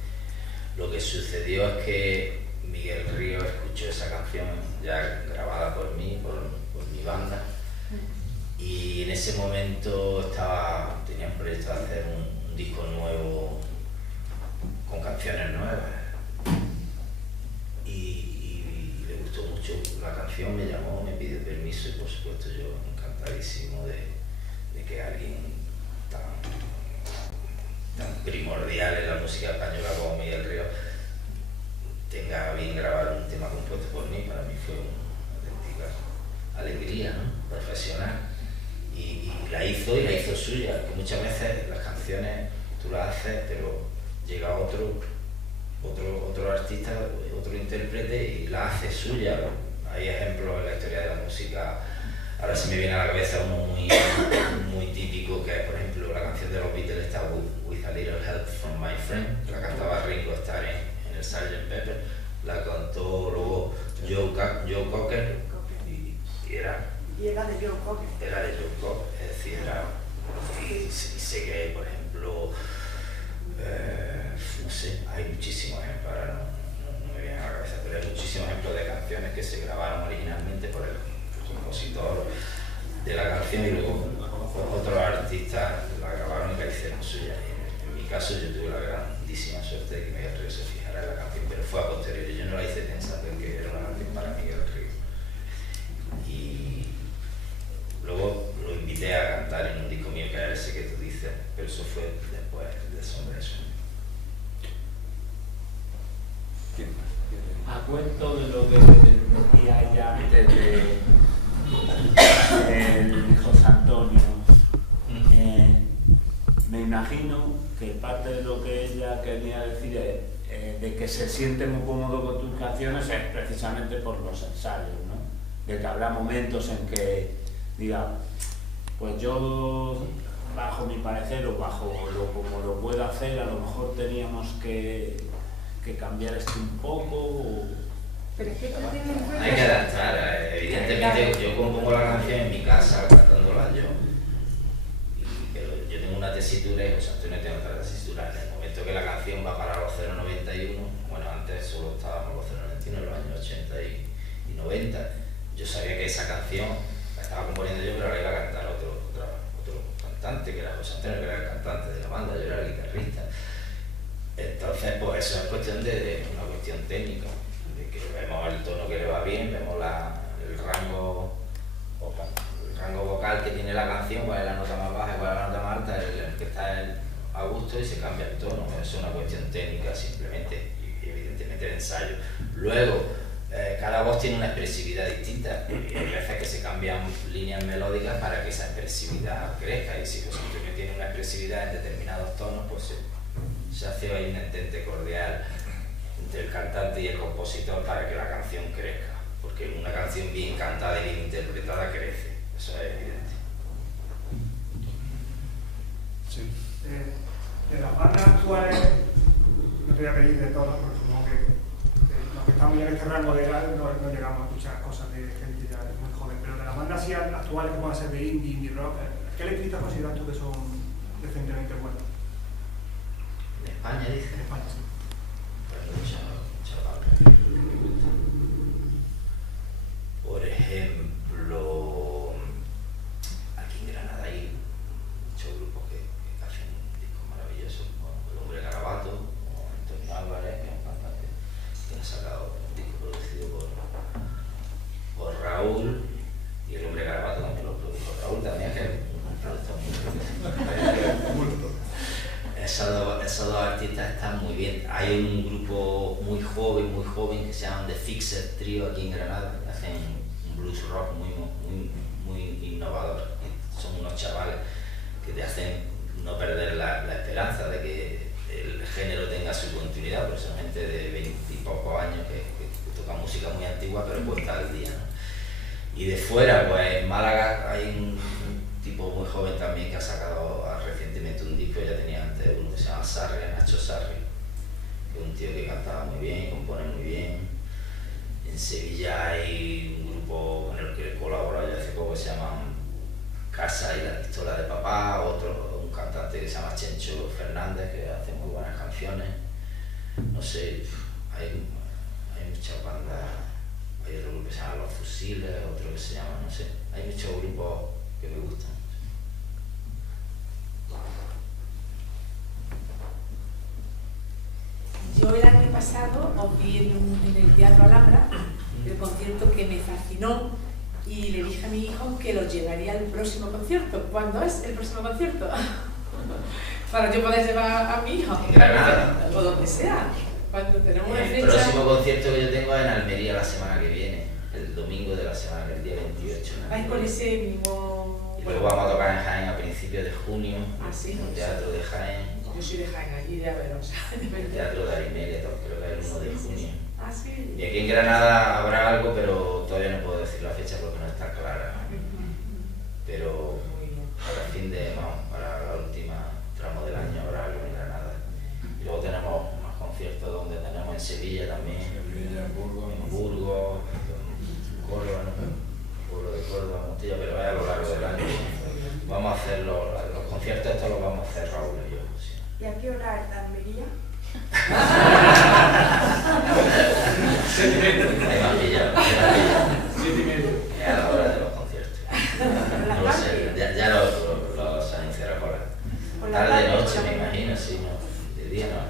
Lo que sucedió es que Miguel Ríos escuchó esa canción ya grabada por mí, por mi banda, y en ese momento tenía un proyecto de hacer un disco nuevo con canciones nuevas. Y le gustó mucho la canción, me llamó, me pidió permiso y por supuesto yo encantadísimo de que alguien tan primordial en la música española como Miguel Ríos tenga bien grabar un tema compuesto por mí. Para mí fue una auténtica alegría, ¿no? Profesional. Y la hizo suya, que muchas veces las canciones tú las haces, pero llega otro artista, otro intérprete y la hace suya. Hay ejemplos en la historia de la música. Ahora se me viene a la cabeza uno muy típico, que es, por ejemplo, la canción de los Beatles, está With a Little Help from My Friend, la cantaba Ringo Starr en el Sgt. Pepper, la cantó luego Joe Cocker y era de Joe Cocker. Era de Joe Cocker, es decir, y sé que, por ejemplo, no sé, hay muchísimos ejemplos, ahora no me vienen a la cabeza, pero hay muchísimos ejemplos de canciones que se grabaron originalmente por el compositor de la canción y luego otros artistas la grabaron y la hicieron suya. En mi caso yo tuve la grandísima suerte de que Miguel Ríos se fijara en la canción, pero fue a posteriori, yo no la hice pensando en que era una canción para Miguel Ríos. Y luego lo invité a cantar en un disco mío que era ese que tú dices, pero eso fue después de Sombra de Sueño. A cuento de lo que decía ella antes del José Antonio, me imagino que parte de lo que ella quería decir es de que se siente muy cómodo con tus canciones es precisamente por los ensayos, ¿no? De que habrá momentos en que diga, pues yo bajo mi parecer o bajo como lo puedo hacer, a lo mejor teníamos que cambiar esto un poco. Pero es que tú tienes en cuenta... Hay que adaptar, evidentemente yo compongo la canción en mi casa, cantándola yo. Pero yo tengo una tesitura y José Antonio tiene otra tesitura. En el momento que la canción va para los 0,91, bueno, antes solo estábamos los 0,91, en los años 80 y 90, yo sabía que esa canción la estaba componiendo yo, pero la iba a cantar otro cantante, que era José Antonio, que era el cantante de la banda, yo era el guitarrista. Entonces, pues eso es cuestión de una cuestión técnica, de que vemos el tono que le va bien, vemos el rango vocal que tiene la canción, cuál es la nota más baja, cuál es la nota más alta, el que está a gusto y se cambia el tono. Eso es una cuestión técnica simplemente y evidentemente de ensayo. Luego, cada voz tiene una expresividad distinta y hay veces que se cambian líneas melódicas para que esa expresividad crezca, y si José Antonio tiene una expresividad en determinados tonos, pues se hace ahí un entente cordial entre el cantante y el compositor para que la canción crezca, porque una canción bien cantada y bien interpretada crece, eso es evidente. Sí. De las bandas actuales, no te voy a pedir de todas, porque supongo que los que estamos en este rango de edad no llegamos a escuchar cosas de gente ya muy joven, pero de las bandas así actuales que puedan ser de indie rock, ¿qué letristas consideras tú que son decentemente buenos? ¿En España dice? En España, sí. Pues chaval. Por ejemplo, aquí en Granada hay muchos grupos que hacen discos maravillosos, como El Hombre Garabato, como Antonio Álvarez, que es un cantante que ha sacado un disco producido por Raúl, y El Hombre Garabato también lo produjo Raúl, también que es un productor muy Esos dos artistas están muy bien. Hay un grupo muy joven que se llaman The Fixer Trio aquí en Granada, que hacen un blues rock muy innovador. Son unos chavales que te hacen no perder la esperanza de que el género tenga su continuidad, porque son gente de 20 y pocos años que toca música muy antigua pero puesta al día, ¿no? Y de fuera, pues en Málaga hay un tipo muy joven también que ha sacado recientemente un disco, ya tenía antes uno que se llama Sarri, Nacho Sarri, que es un tío que cantaba muy bien, compone muy bien. En Sevilla hay un grupo con el que he colaborado ya hace poco que se llama Casa y la Pistola de Papá, un cantante que se llama Chencho Fernández, que hace muy buenas canciones. No sé, hay muchas bandas, hay otro grupo que se llama Los Fusiles, otro que se llama, no sé, hay muchos grupos que me gustan. pasado os vi en el Teatro Alhambra, el concierto que me fascinó, y le dije a mi hijo que lo llevaría al próximo concierto. ¿Cuándo es el próximo concierto? Para yo poder llevar a mi hijo. En Granada. O donde sea. Cuando tenemos una fecha. El próximo concierto que yo tengo es en Almería la semana que viene, el domingo de la semana, el día 28. Vais con ese mismo. Y luego vamos a tocar en Jaén a principios de junio, sí, en el Teatro de Jaén. Yo soy de Jaén, allí de Averos. El Teatro de Arimelia, creo que es el 1 de junio. Sí. Y aquí en Granada habrá algo, pero todavía no puedo decir la fecha porque no está clara. Pero para el fin de, para la última tramo del año habrá algo en Granada. Y luego tenemos más conciertos donde tenemos en Sevilla también, Sevilla, Burgos, en Burgos, Córdoba, pueblo de Córdoba, Montilla, pero es a lo largo del año. Vamos a hacer los conciertos, estos los vamos a hacer Raúl y yo. Sí. ¿Y a qué hora es la Almería? Ahí me han pillado. 7:30. Es a la hora de los conciertos. No lo sé, ya los anunciaré por la tarde, noche, me imagino, sí, no, de día no.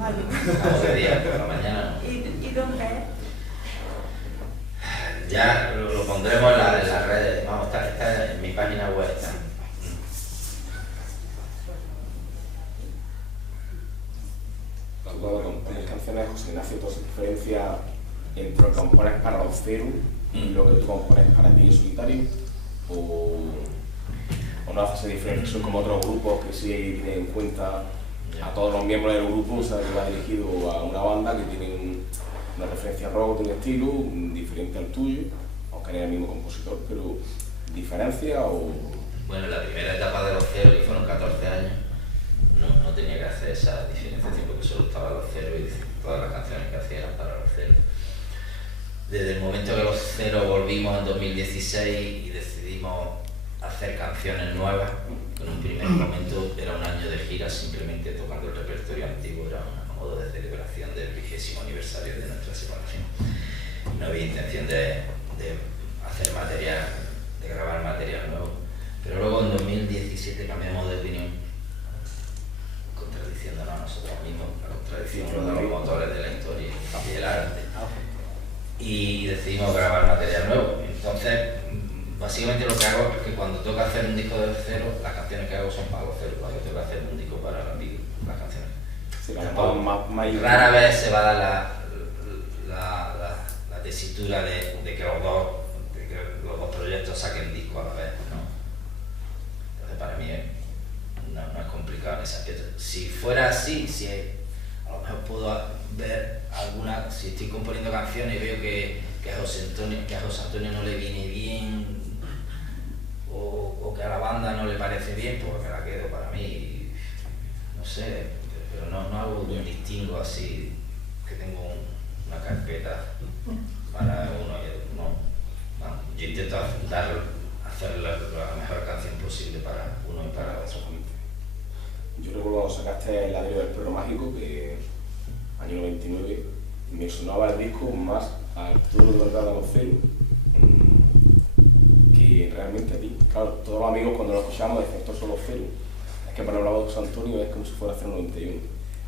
Vale. No, de día, por la mañana no. ¿Y dónde es? Ya lo pondremos en las redes, vamos, está en mi página web. Está. Cuando compones canciones, José Ignacio, ¿tú haces diferencia entre lo que compones para los Cero y lo que tú compones para ti en solitario? ¿O no haces esa diferencia? Son como otros grupos que sí tienen en cuenta a todos los miembros del grupo, o sea, que va dirigido a una banda que tiene una referencia rock de un estilo diferente al tuyo, aunque no es el mismo compositor, pero ¿diferencia o...? Bueno, en la primera etapa de los Cero, que fueron 14 años, no tenía que hacer esa diferenciación porque solo estaba los Cero y todas las canciones que hacía eran para los Cero. Desde el momento que los Cero volvimos en 2016 y decidimos hacer canciones nuevas, en un primer momento era un año de gira simplemente tocando el repertorio antiguo, era un modo de celebración del 20º aniversario de nuestra separación. No había intención de hacer material, de grabar material nuevo, pero luego en 2017 cambiamos de opinión, contradiciéndonos a nosotros mismos, la contradicción de los motores de la historia y del arte, y decidimos grabar material nuevo. Entonces, básicamente lo que hago es que cuando toca hacer un disco de Cero, las canciones que hago son para los Cero, cuando toca hacer un disco para el amigo, las canciones. Rara vez se va a dar la tesitura de que los dos proyectos saquen disco a la vez, ¿no? Entonces para mí no es complicado en ese aspecto. Si fuera así, si a lo mejor puedo ver alguna, si estoy componiendo canciones y veo que a José Antonio no le viene bien o que a la banda no le parece bien, pues me la quedo para mí, no sé, pero no hago un distingo así, que tengo una carpeta para uno y otro, no. Yo intento hacer la mejor canción posible para uno y para otro. Yo recuerdo cuando sacaste El ladrillo del perro mágico, que año 99, me sonaba el disco más a Arturo de verdad a los Cero que realmente a ti. Claro, todos los amigos cuando lo escuchamos decían estos son los Cero. Es que para hablar de José Antonio es como si fuera 091.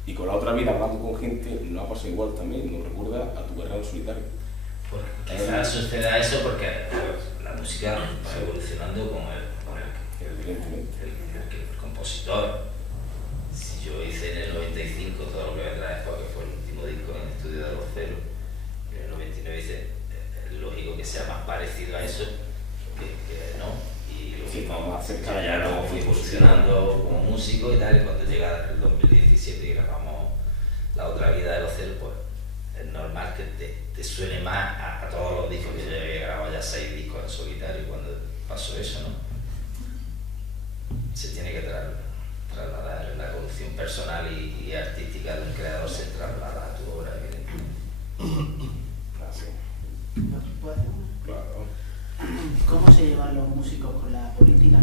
Y con la otra vida hablando con gente no ha pasado igual también, nos recuerda a tu carrera en solitario. Pues quizás suceda eso porque la música va evolucionando con el compositor. Si yo hice en el 95 todo lo que vendrá después, que fue el último disco en el estudio de los Cero, en el 99 hice, es lógico que sea más parecido a eso que no. Y lo mismo, yo ya luego fui evolucionando como músico y tal, y cuando llega el 2017 y grabamos La otra vida de los Cero, pues es normal que te suene más a todos los discos que yo había grabado ya 6 discos en solitario cuando pasó eso, ¿no? Se tiene que trasladar la evolución personal y artística del creador, se traslada a tu obra, evidentemente. Claro. ¿Cómo se llevan los músicos con la política?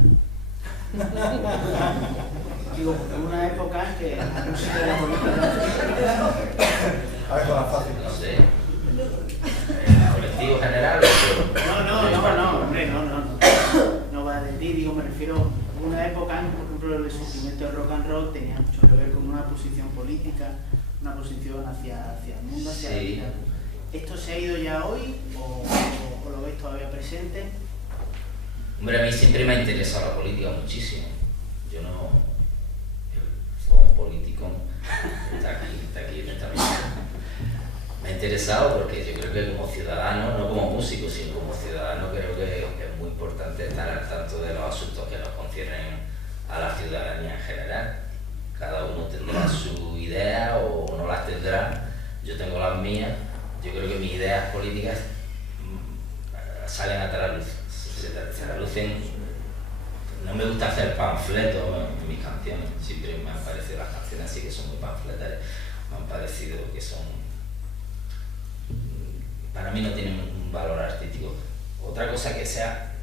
Digo, en una época en que la música y la política... A ver, con la fácil. No sé. ¿El colectivo general? No, hombre, no va de ti, digo, me refiero a una época en que, por ejemplo, el surgimiento del rock and roll tenía mucho que ver con una posición política, una exposición hacia el mundo, hacia la Sí. vida. ¿Esto se ha ido ya hoy o lo veis todavía presente? Hombre, a mí siempre me ha interesado la política muchísimo. Yo no... Soy un político, está aquí en esta mesa. Me ha interesado porque yo creo que como ciudadano, no como músico, sino como ciudadano, creo que es muy importante estar al tanto de los asuntos que nos conciernen a la ciudadanía en general. Cada uno tendrá su idea o no las tendrá. Yo tengo las mías. Yo creo que mis ideas políticas salen a traslucir. Se traducen. No me gusta hacer panfletos en mis canciones. Siempre me han parecido las canciones así que son muy panfletarias. Me han parecido que son... Para mí no tienen un valor artístico. Otra cosa que sea...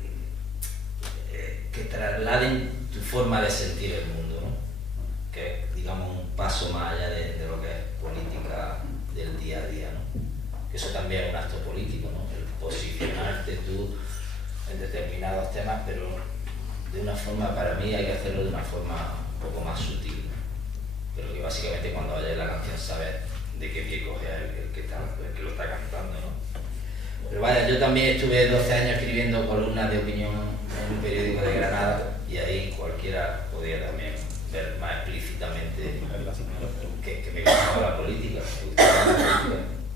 que trasladen tu forma de sentir el mundo, ¿no? Que es, digamos, un paso más allá de lo que es política del día a día, ¿no? Que eso también es un acto político, ¿no? El posicionarte tú en determinados temas, pero de una forma, para mí hay que hacerlo de una forma un poco más sutil, ¿no? Pero que básicamente cuando oyes la canción sabes de qué pie coge el que lo está cantando, ¿no? Pero vaya, yo también estuve 12 años escribiendo columnas de opinión en un periódico de Granada y ahí cualquiera podía también ver más explícitamente que me gustaba la política,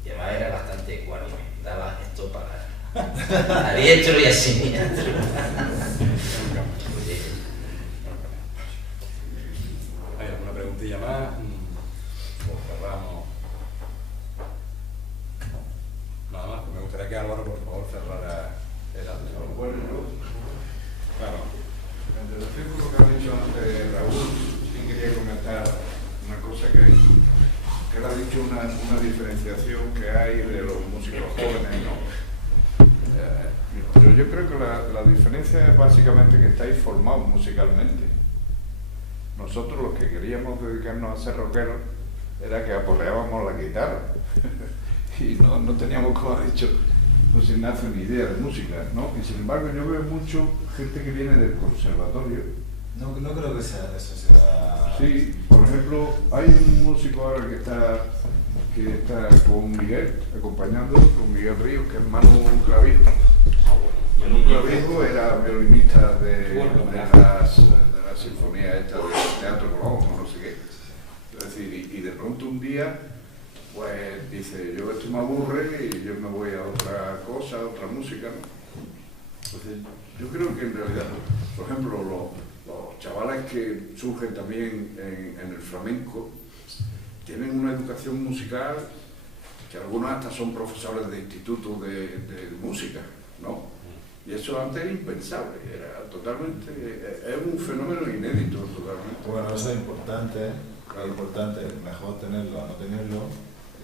y además era bastante ecuánime, daba esto para a diestro y a siniestro. ¿Hay alguna preguntilla más? Pues cerramos. Nada más, me gustaría que Álvaro, por favor, cerrara el acto. Bueno, Claro. en relación con lo que ha dicho antes Raúl, sí quería comentar una cosa que él ha dicho, una diferenciación que hay de los músicos jóvenes, ¿no? Pero yo creo que la diferencia es básicamente que estáis formados musicalmente. Nosotros los que queríamos dedicarnos a ser rockeros era que aporreábamos la guitarra y no teníamos, como ha dicho José Ignacio, ni idea de música, ¿no? Y sin embargo yo veo mucho gente que viene del conservatorio. No creo que sea eso sea... Sí, por ejemplo, hay un músico ahora que está con Miguel, acompañando con Miguel Ríos, que es Manu Clavijo. Manu Clavijo era violinista de la sinfonía esta del Teatro Colón, o no sé qué. Es decir, y de pronto un día, pues dice, yo esto me aburre y yo me voy a otra cosa, a otra música, ¿no? Entonces, yo creo que en realidad, por ejemplo, los chavales que surgen también en el flamenco tienen una educación musical que algunos hasta son profesores de institutos de música, ¿no? Y eso antes era impensable, era totalmente, es un fenómeno inédito totalmente. Bueno, eso es importante, mejor tenerlo a no tenerlo,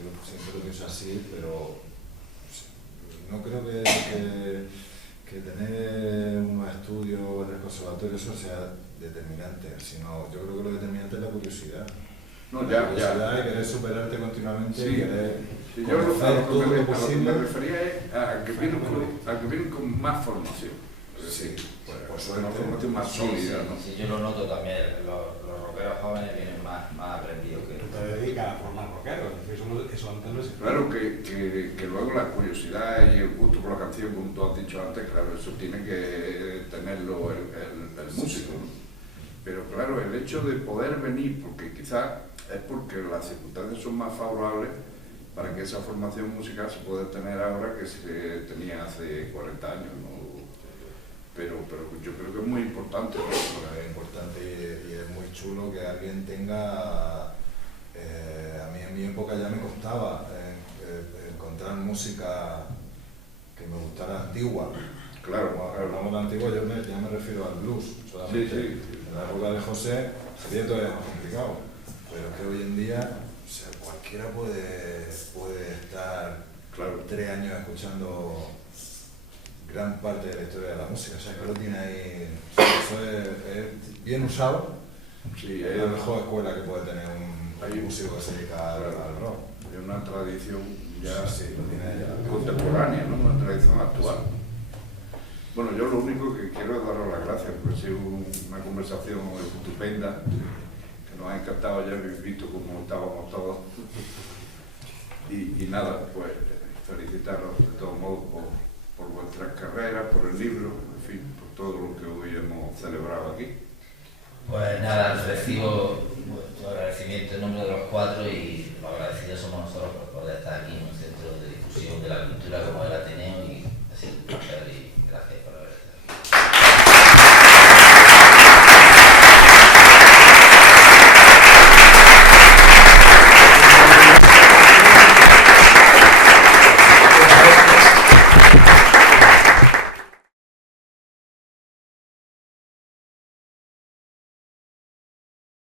yo siempre lo pienso así, pero no creo que tener unos estudios en el conservatorio eso sea determinante, sino yo creo que lo determinante es la curiosidad. No, la curiosidad de querer superarte continuamente, sí, querer sí, yo lo que posible. me refería es a que vienen con más formación. Sí, pues una formación más sólida, ¿no? Sí, yo lo noto también, los rockeros jóvenes vienen más aprendidos que... Tú te dedicas a formar rockeros, eso antes no existía. Claro que luego la curiosidad y el gusto por la canción, como tú has dicho antes, claro, eso tiene que tenerlo el músico, ¿no? Pero claro, el hecho de poder venir, porque quizás es porque las circunstancias son más favorables para que esa formación musical se pueda tener ahora que se tenía hace 40 años, ¿no? Pero yo creo que es muy importante, ¿no? Es importante y es muy chulo que alguien tenga... a mí en mi época ya me costaba encontrar música que me gustara antigua. Claro, Cuando hablamos de antigua ya me refiero al blues solamente. Sí. En la época de José sería todavía más complicado, pero es que hoy en día, o sea, cualquiera puede estar 3 años escuchando gran parte de la historia de la música, o sea, que lo tiene ahí, eso es bien usado, sí, es la mejor escuela que puede tener un músico que se dedica al rock. Hay una tradición ya sí, lo tiene ya contemporánea, ¿no? Una tradición actual. Bueno, yo lo único que quiero es daros las gracias, porque ha sido una conversación estupenda, que nos ha encantado, ya habéis visto cómo estábamos todos Y nada, pues felicitaros de todos modos por vuestras carreras, por el libro, en fin, por todo lo que hoy hemos celebrado aquí. Pues nada, recibo tu agradecimiento en nombre de los cuatro y los agradecidos somos nosotros por poder estar aquí en un centro de difusión de la cultura como el Ateneo